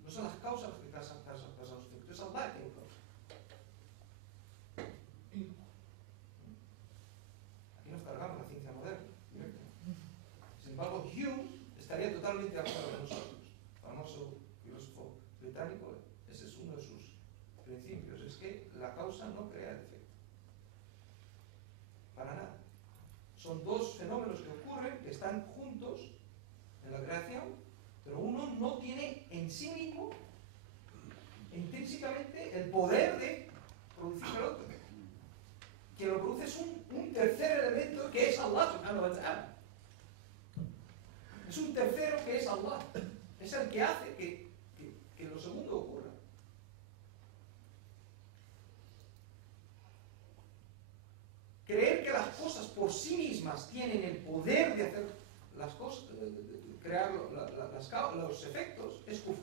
No son las causas las que causan los efectos. Es Allah que lo causa. Aquí nos cargamos la ciencia moderna. Sin embargo, Hume estaría totalmente de acuerdo con nosotros. Famoso filósofo británico, ese es uno de sus principios, es que la causa no crea el efecto. Para nada. Son dos fenómenos que ocurren, que están juntos en la creación, pero uno no tiene en sí mismo, intrínsecamente, el poder de producir el otro. Quien lo produce es un tercer elemento que es Allah subhanahu wa ta'ala. Es un tercero que es Allah. Es el que hace que lo segundo ocurra. Creer que las cosas por sí mismas tienen el poder de hacer las cosas, de crear los efectos, es kufr.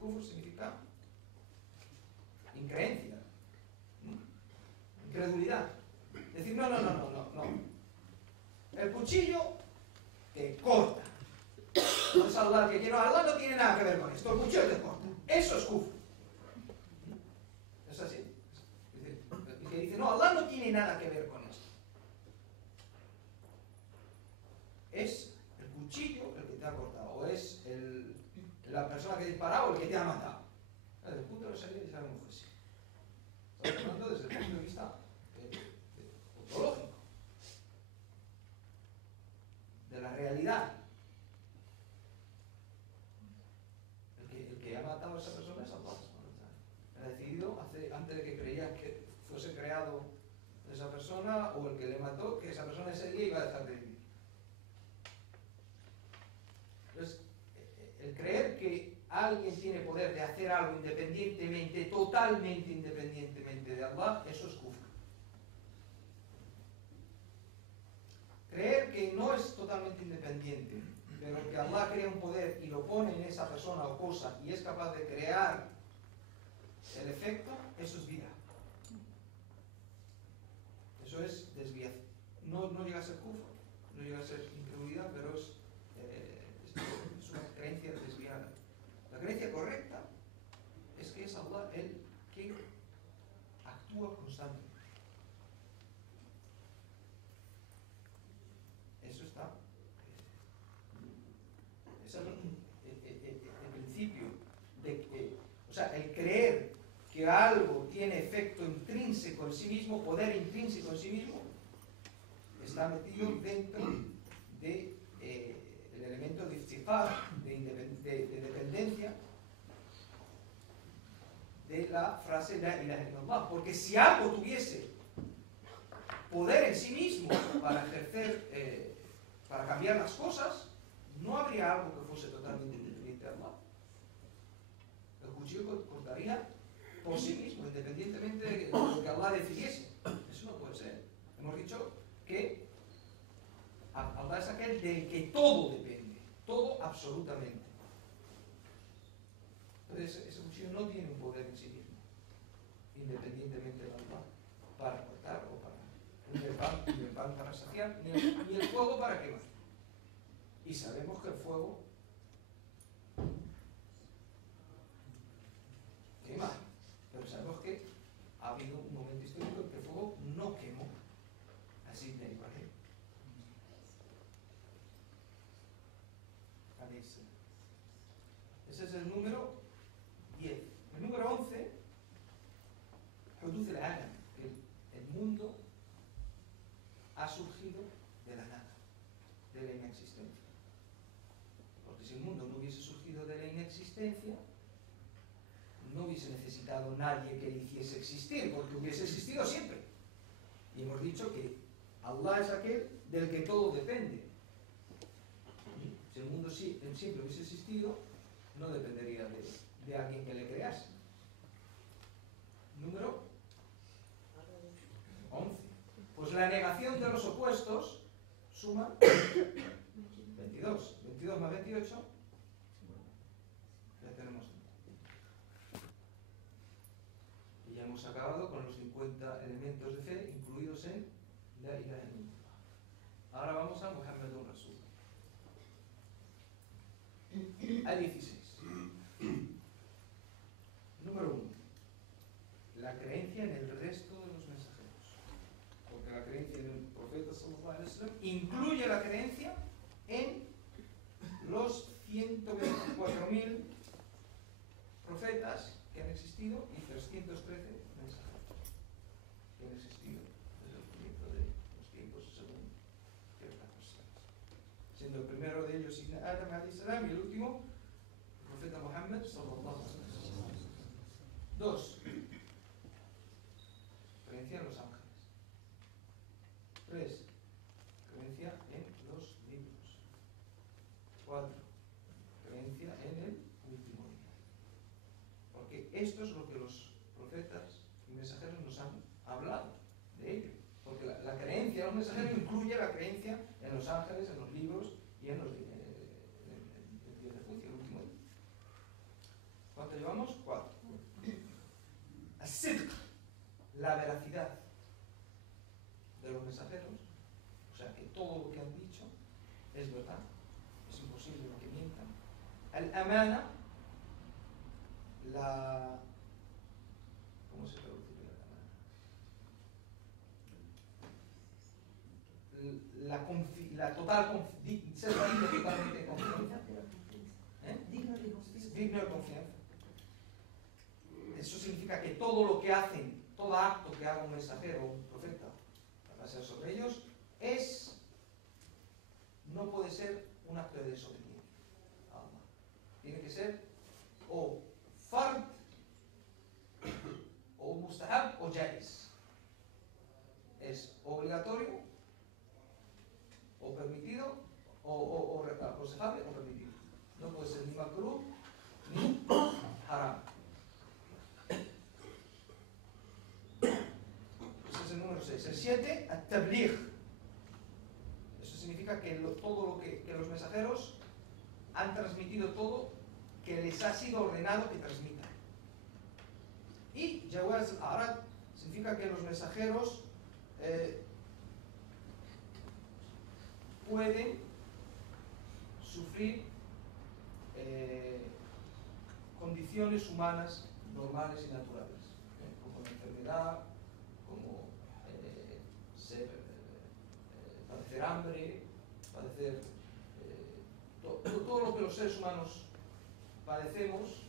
Kufr significa increencia, incredulidad. Decir, no. El cuchillo te corta. No es Allah que quiere, Allah no tiene nada que ver con esto, el cuchillo te corta. Eso es kufr. Es así. Y que dice, no, Allah no tiene nada que ver con esto. Es el cuchillo el que te ha cortado, o es la persona que ha disparado el que te ha matado. Desde el punto de vista de Islam Mufasir. Estamos hablando desde el punto de vista ontológico, de la realidad. El que ha matado a esa persona es Allah. Ha decidido, antes de que creía que fuese creado esa persona, o el que le mató, que esa persona ese día iba a dejar de vivir. Entonces, el creer que alguien tiene poder de hacer algo independientemente, totalmente independientemente de Allah, eso es kufr. Creer que no es totalmente independiente, pero que Allah crea un poder y lo pone en esa persona o cosa y es capaz de crear el efecto, eso es vida. Eso es desviación. No llega a ser kufr, no llega a ser incredulidad, pero es una creencia desviada. La creencia correcta es que es Allah el que actúa constantemente. Eso está. Ese es el principio de que, o sea, el creer que algo tiene efecto intrínseco en sí mismo, poder intrínseco en sí mismo, está metido dentro de el elemento de iftiqar, de dependencia de la frase la ilaha illallah. Porque si algo tuviese poder en sí mismo para ejercer, para cambiar las cosas, no habría algo que fuese totalmente independiente de Allah. El cuchillo cortaría por sí mismo, independientemente de lo que Allah decidiese. Eso no puede ser. Hemos dicho que Allah es aquel del que todo depende, todo absolutamente. Entonces ese cuchillo no tiene un poder en sí mismo, independientemente de Allah, para cortar o para ni el pan para saciar, ni el fuego para quemar. Y sabemos que el fuego quema, pero sabemos que ha habido un momento histórico en que el fuego no quemó. Así de Ibrahim. Ese es el número 10. El número 11, Hudud al-Alam, que el mundo ha surgido de la nada, de la inexistencia. Porque si el mundo no hubiese surgido de la inexistencia, no hubiese necesitado nadie que le hiciese existir, porque hubiese existido siempre. Y hemos dicho que Allah es aquel del que todo depende. Si el mundo siempre hubiese existido, no dependería de alguien que le crease. Número 11. Pues la negación de los opuestos suma 22. 22 más 28, ya tenemos. Y ya hemos acabado con los 50 elementos de fe incluidos en La ilaha illallah. Ahora vamos a Muhammadun Rasul. A 16. Número 1. La creencia en el resto de los mensajeros. Porque la creencia en el profeta sallallahu alaihi wasallam incluye la creencia en los 124.000 profetas que han existido y 313 mensajeros que han existido desde el comienzo de los tiempos según ciertas personas. Siendo el primero de ellos Ibn Adam alayhi salam y el último el profeta Muhammad sallallahu alaihi wasallam. 2. Creencia en los ángeles. 3. Creencia en los libros. 4. Creencia en el último día. Porque esto es lo que los profetas y mensajeros nos han hablado de ello. Porque la creencia en los mensajeros incluye la creencia en los ángeles, en los libros y en los días de juicio, el último día. ¿Cuánto llevamos? 4. As-sidq, la veracidad de los mensajeros, o sea que todo lo que han dicho es verdad, es imposible que mientan. Al-amana, ¿cómo se traduce la total ser totalmente de confianza. Digno de confianza. Eso significa que todo lo que hacen, todo acto que haga un mensajero o un profeta, para ser sobre ellos, no puede ser un acto de desobediencia. Tiene que ser o fard, o mustahab, o jaiz. Es obligatorio, o permitido, o aconsejable, o permitido. No puede ser ni makruh, ni haram. Ese es el número 6. El 7, at-tabligh. Eso significa que todo lo que los mensajeros han transmitido todo que les ha sido ordenado que transmitan. Y jawaz al-a'rad significa que los mensajeros pueden sufrir condiciones humanas normales y naturales, como la enfermedad, como padecer hambre, padecer todo lo que los seres humanos padecemos,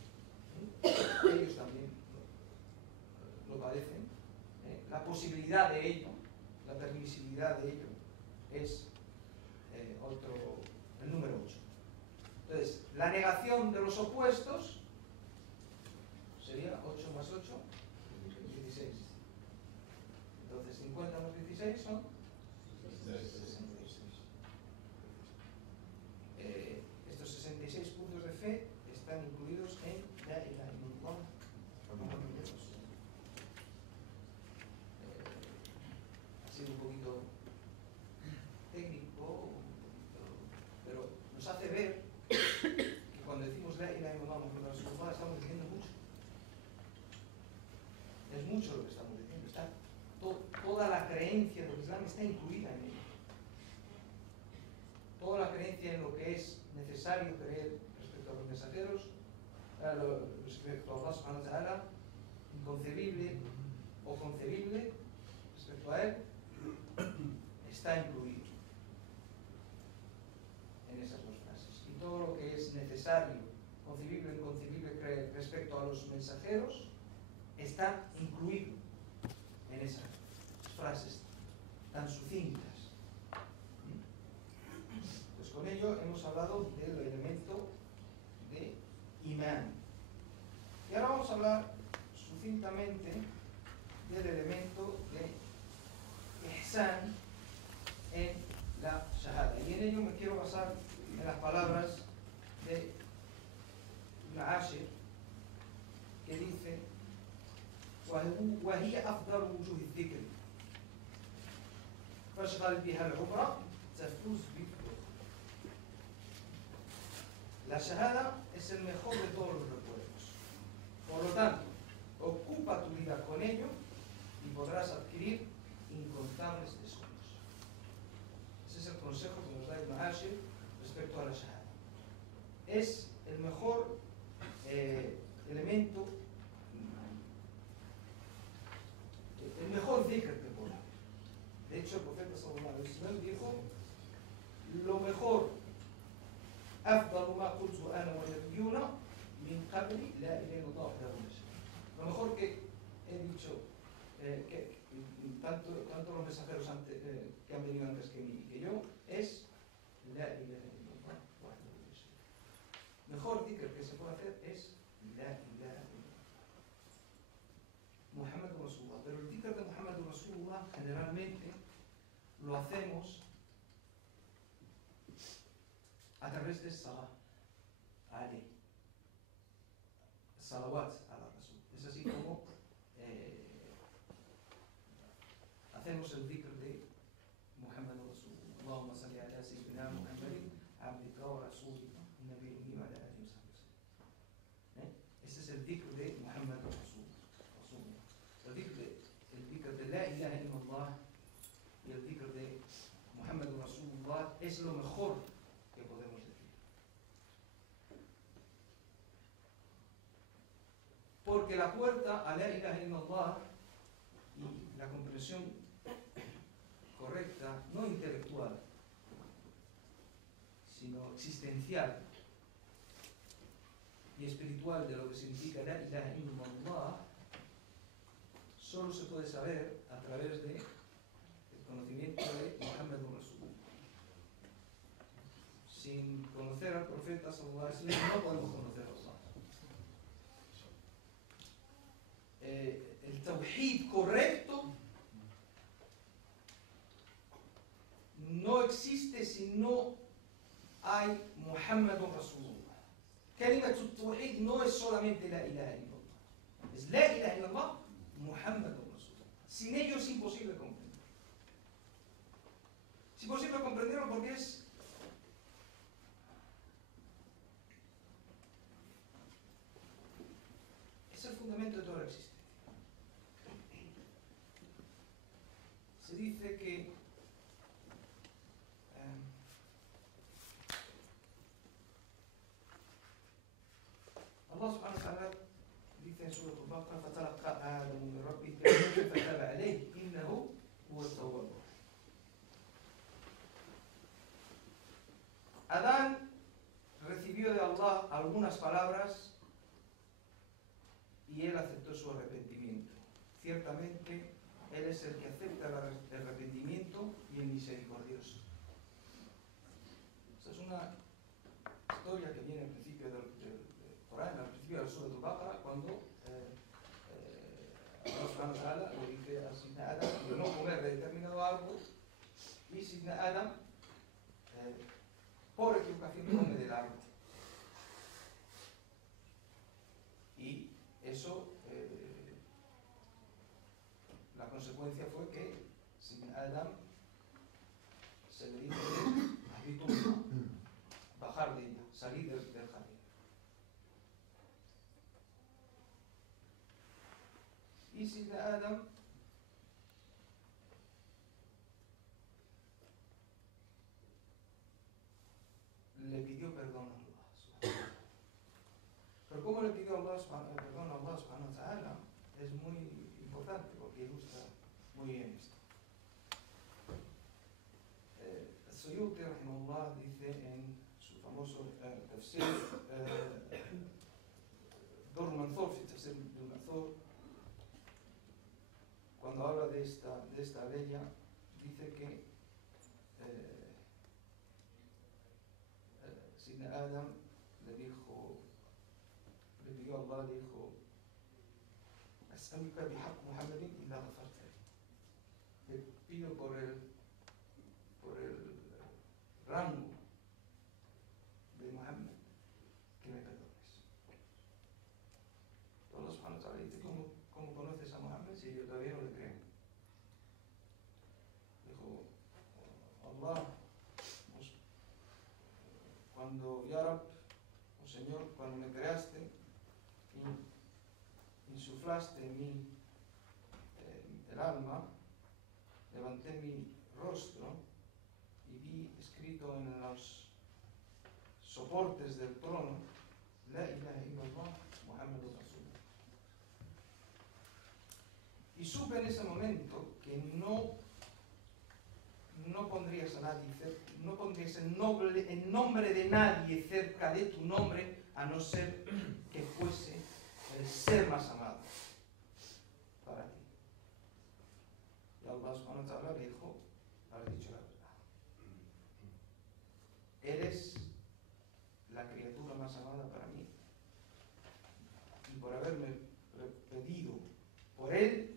ellos también lo padecen. La posibilidad de ello, la permisibilidad de ello es el número 8. Entonces, la negación de los opuestos sería 8 más 8, 16. Entonces, 50 más 16 son 66. Estos 66 puntos de fe están incluidos en La ilaha illallah. Ha sido un poquito técnico, pero nos hace ver que cuando decimos La ilaha illallah mucho lo que estamos diciendo. Toda la creencia del Islam está incluida en ello. Toda la creencia en lo que es necesario creer respecto a los mensajeros, respecto a Allah subhanahu wa ta'ala, inconcebible o concebible respecto a él, está incluido en esas dos frases. Y todo lo que es necesario, concebible o inconcebible creer respecto a los mensajeros está incluido en esas frases tan sucintas. Pues con ello hemos hablado del elemento de imán. Y ahora vamos a hablar sucintamente del elemento de ihsan en la shahada. Y en ello me quiero basar en las palabras de Ibn Ashir, que dice: وهي أفضل وجوه الذكر فاشغل بها العمر تفوز بالذكر. La shahada es el mejor de todos los recuerdos. Por lo tanto, ocupa tu vida con ello y podrás adquirir incontables tesoros. Ese es el consejo que nos da Ibn Ashir respecto a la shahada. Es el mejor elemento, el mejor dhikr que puede haber. De hecho, el profeta sallallahu alaihi wasallam dijo: lo mejor, afdalu ma qultu ana wa nabiyuna min qabli la ilaha illallah wahdahu la sharika lahu. Lo mejor que he dicho, que tanto los mensajeros que han venido antes que mí y que yo, es la ilaha illallah wahdahu la sharika lahu. Mejor dhikr que se puede hacer es la ilaha illallah Muhammad Rasulullah. Pero el dhikr de Muhammad Rasulullah generalmente lo hacemos a través de salah, ali, salawat a la Rasul. Es así como hacemos el dhikr de Muhammad Rasulullah. Allahumma salli ala sayyidina Muhammadin abdika wa rasulika nabiyyi wa ala alihi wa sahbihi. Ese es el dhikr de Muhammad Rasulullah. El dhikr de la ilaha illallah y el dhikr de Muhammad Rasulullah es lo mejor que podemos decir. Porque la puerta a la ilaha illallah y la comprensión correcta, no intelectual, sino existencial y espiritual de lo que significa la ilaha illallah, solo se puede saber a través del conocimiento de Muhammad Rasulullah. Sin conocer al profeta sallallahu alaihi wasallam no podemos conocer a Allah. El tawhid correcto no existe si no hay Muhammad Rasulullah. Kalimat al-tawhid no es solamente la ilaha illallah, es la ilaha illallah Muhammad Rasulullah. Sin ello es imposible comprender. Es imposible comprenderlo porque es el fundamento de toda la existencia. Se dice que Allah subhanahu wa ta'ala dice en Surah Al-Baqarah: فَتَلَقَّى آدَمُ مِنْ رَبِّهِ كَلِمَاتٍ فَتَابَ عَلَيْهِ إِنَّهُ هُوَ التَّوَّابُ الرَّحِيمُ. Adán recibió de Allah algunas palabras y él aceptó su arrepentimiento. Ciertamente, él es el que acepta el arrepentimiento y el misericordioso. Esa es una historia que viene al principio del Corán, al principio del Surah Al-Baqarah, cuando Allah subhanahu wa ta'ala le dice a Sidna Adam de no comer de determinado árbol, y Sidna Adam por equivocación come del árbol. Y eso, la consecuencia fue que Sidna Adam se le dice bajar de ella, salir del jardín. Y Y Sidna Adam le pidió perdón a Allah. Pero cómo le pidió perdón a Allah subhanahu wa ta'ala es muy importante porque ilustra muy bien esto. Suyuti rahimahullah dice en su famoso tafsir Durr al-Manthur, fi tafsir al-Manthur, cuando habla de esta leya, dice que Sidna Adam le pidió a Allah, le dijo: "As'aluka bihaq Muhammadin illa ghafarta li". Le pido por el rango de Muhammad que me perdones. Allah subhanahu wa ta'ala dice: ¿Cómo conoces a Muhammad si yo todavía no le creo? Dijo Allah: cuando Ya Rab, oh Señor, cuando me creaste, insuflaste en mí el alma, levanté mi rostro y vi escrito en los soportes del trono: La ilaha illallah Muhammadur Rasulullah. Y supe en ese momento que no pondrías a nadie, no pondrías el nombre de nadie cerca de tu nombre, a no ser que fuese el ser más amado para ti. Y Allah subhanahu wa ta'ala le dijo: has dicho la verdad. Eres la criatura más amada para mí. Y por haberme pedido por él,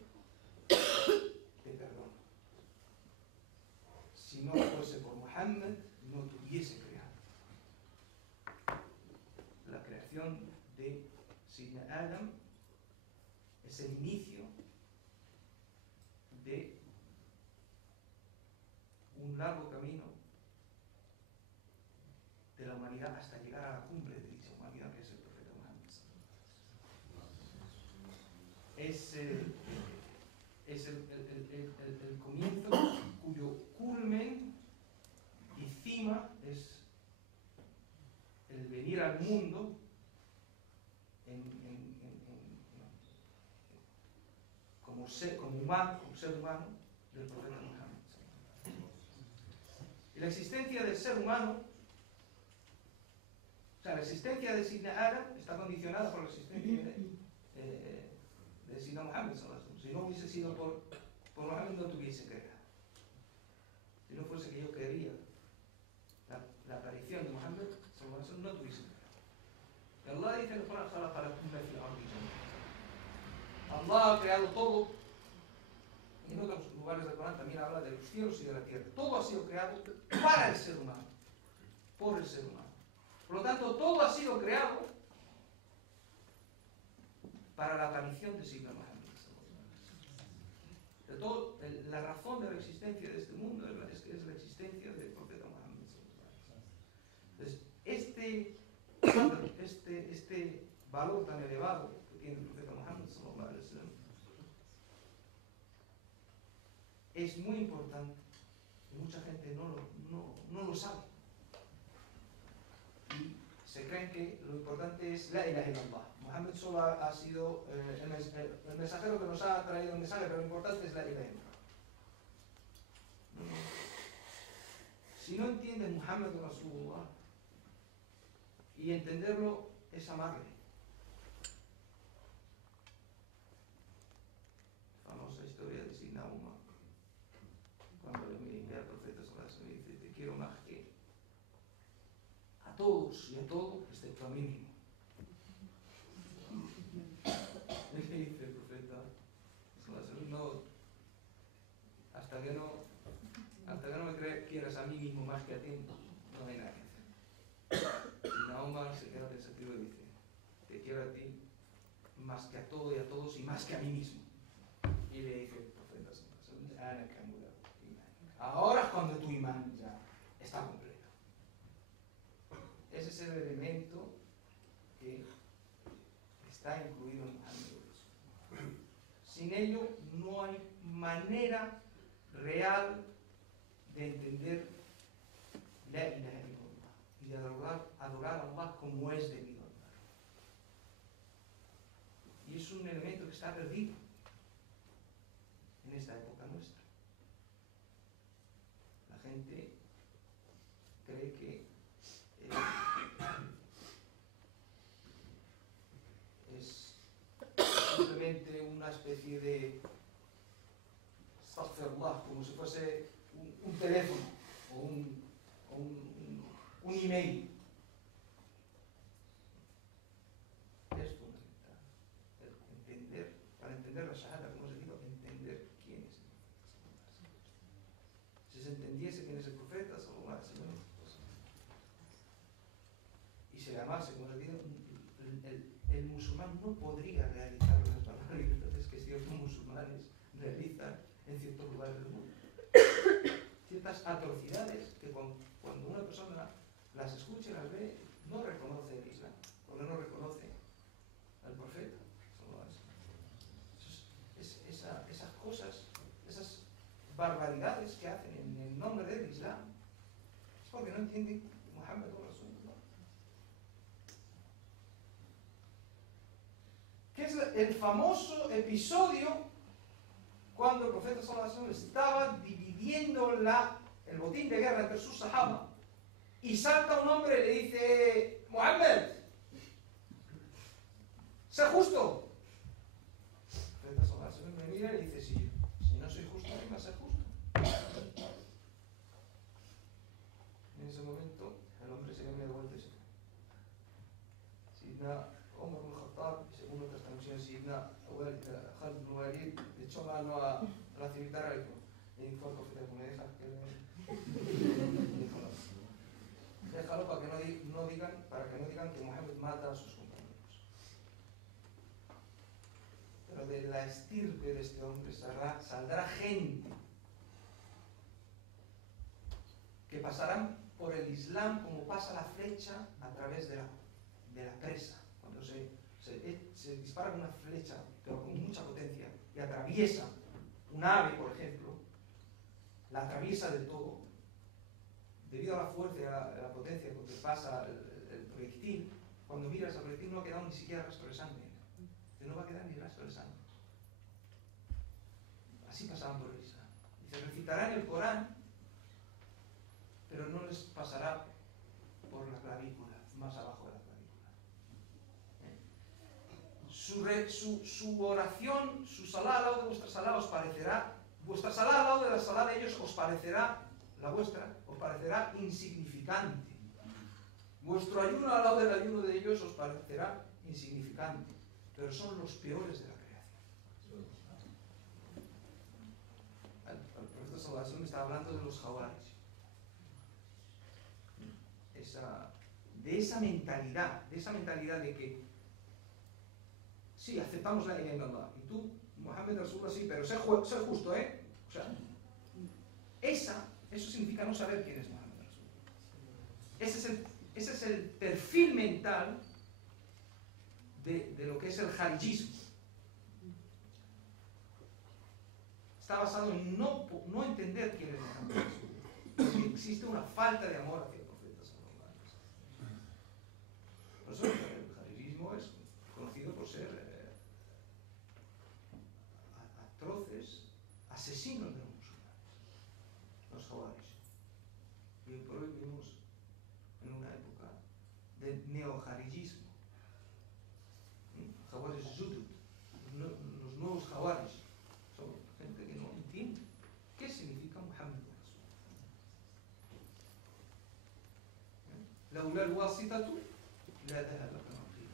te perdono. Si no fuese por Muhammad, no te hubiese creado. La creación de Sidna Adam es el inicio de un largo camino de la humanidad hasta llegar a la cumbre de dicha humanidad, que es el profeta Muhammad. Es el comienzo cuyo culmen y cima es el venir al mundo como ser humano del profeta Muhammad. Y la existencia del ser humano, o sea, la existencia de Sidna Adam está condicionada por la existencia de Sidna Muhammad. Si no hubiese sido por Muhammad, no tuviese creado. Si no fuese que yo quería la aparición de Muhammad, no tuviese creado. Y Allah dice en el Corán: Allah ha creado todo. Y en otros lugares del Corán también habla de los cielos y de la tierra. Todo ha sido creado para el ser humano, por el ser humano. Por lo tanto, todo ha sido creado para la aparición de Sidna Muhammad. La razón de la existencia de este mundo es la existencia del profeta Muhammad. Entonces, este valor tan elevado que tiene el profeta Muhammad es muy importante y mucha gente no lo sabe. Y se creen que lo importante es la ilaha illallah. Muhammad solo ha sido el mensajero que nos ha traído el mensaje, pero lo importante es la ilaha illallah. Si no entiendes Muhammad Rasulullah, y entenderlo es amarle. Famosa historia de Sidna Umar, cuando le envía al profeta sallallahu alaihi wasallam, dice: te quiero más que a todos y a todo, excepto a mí mismo. Le dice el profeta sallallahu alaihi wasallam: no, hasta que no me quieras a mí mismo más que a ti, no hay nada que hacer. Y Umar se queda pensativo y dice: te quiero a ti más que a todo y a todos y más que a mí mismo. Y le dice el profeta: ahora es cuando tu imán ya está completo. Ese es el elemento que está incluido en Muhammad. Sin ello no hay manera real de entender la ilaha illallah y de adorar a Allah como es debido a Allah. Y es un elemento que está perdido en esta época nuestra. La gente cree que es simplemente una especie de astaghfirullah, como si fuese un teléfono o un email. Es fundamental entender, para entender la shahada, como os he dicho, entender quién es el profeta. Si se entendiese quién es el profeta, y se le amase, como os he dicho, el musulmán no podría realizar las barbaridades que ciertos musulmanes realizan en ciertos lugares del mundo. Ciertas atrocidades que cuando una persona las escucha y las ve, no reconoce el Islam, cuando no reconoce al profeta. Esas cosas, esas barbaridades que hacen en el nombre del Islam, es porque no entienden que Muhammad es Rasulullah. Que es el famoso episodio cuando el profeta sallallahu alaihi wasallam estaba dividiendo el botín de guerra entre sus sahaba, y salta un hombre y le dice: Muhammad, sé justo. El profeta sallallahu alaihi wasallam me mira y dice: si no soy justo, ¿quién va a ser justo? En ese momento el hombre se cambia de vuelta y se fue. Sidna Omar ibn Khattab, según otras traducciones, Sidna Khalid ibn Walid, le echó mano a la cimitarra y dijo al profeta: ¿me dejas que déjalo para que no digan que Muhammad mata a sus compañeros? Pero de la estirpe de este hombre saldrá gente que pasarán por el Islam como pasa la flecha a través de la presa. Cuando se dispara con una flecha, pero con mucha potencia, y atraviesa un ave, por ejemplo, la atraviesa del todo, debido a la fuerza y a la potencia con que pasa el proyectil. Cuando miras al proyectil no ha quedado ni siquiera rastro de sangre, no va a quedar ni rastro de sangre. Así pasaban por el Islam. Dice: recitarán el Corán, pero no les pasará por la clavícula, más abajo de la clavícula. Su oración, su salá al lado de vuestra salá os parecerá, vuestra salá al lado de la salá de ellos os parecerá, la vuestra os parecerá insignificante. Vuestro ayuno al lado del ayuno de ellos os parecerá insignificante, pero son los peores de la creación. El profeta sallallahu alaihi wasallam está hablando de los Jawarij. De esa mentalidad de que sí, aceptamos la ilaha illallah, y tú, Muhammad Rasulullah, sí, pero sé justo, ¿eh? O sea, eso significa no saber quién es Muhammad Rasulullah. Ese es el perfil mental de lo que es el jarijismo. Está basado en no entender quién es Muhammad Rasulullah, porque existe una falta de amor hacia el profeta sallallahu alaihi wasallam. Por eso el jarijismo es conocido por ser atroces asesinos de los musulmanes, los Jawarij. Y hoy por hoy vivimos en una época de neojarijismo. Jawarij Zudud, los nuevos Jawarij, son gente que no entiende qué significa Muhammad Rasulullah. لولا الواسطة لا ذهب كما قيل.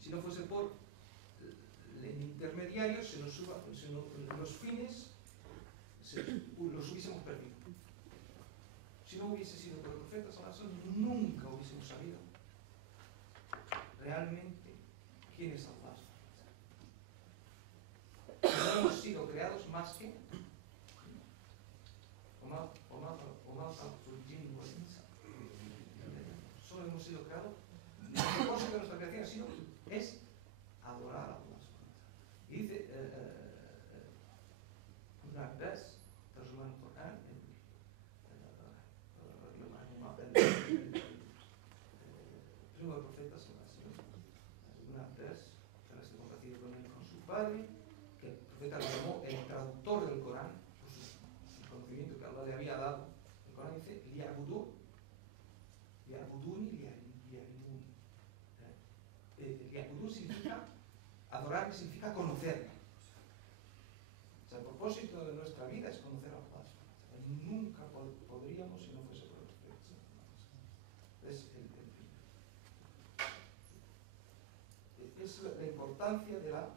Si no fuese por el intermediario, los fines los hubiésemos perdido. Si no hubiese sido por el profeta sallallahu alaihi wasallam, nunca hubiésemos sabido realmente quién es Allah. No hemos sido creados más que solo hemos sido creados. El propósito de nuestra creación es padre, que el profeta lo llamó el traductor del Corán, por su conocimiento que Allah le había dado. El Corán dice, li'abuduni, li'abuduni. Li'abudun significa, adorar significa conocerme. O sea, el propósito de nuestra vida es conocer a Allah. Nunca podríamos si no fuese por el profeta. Es la importancia de la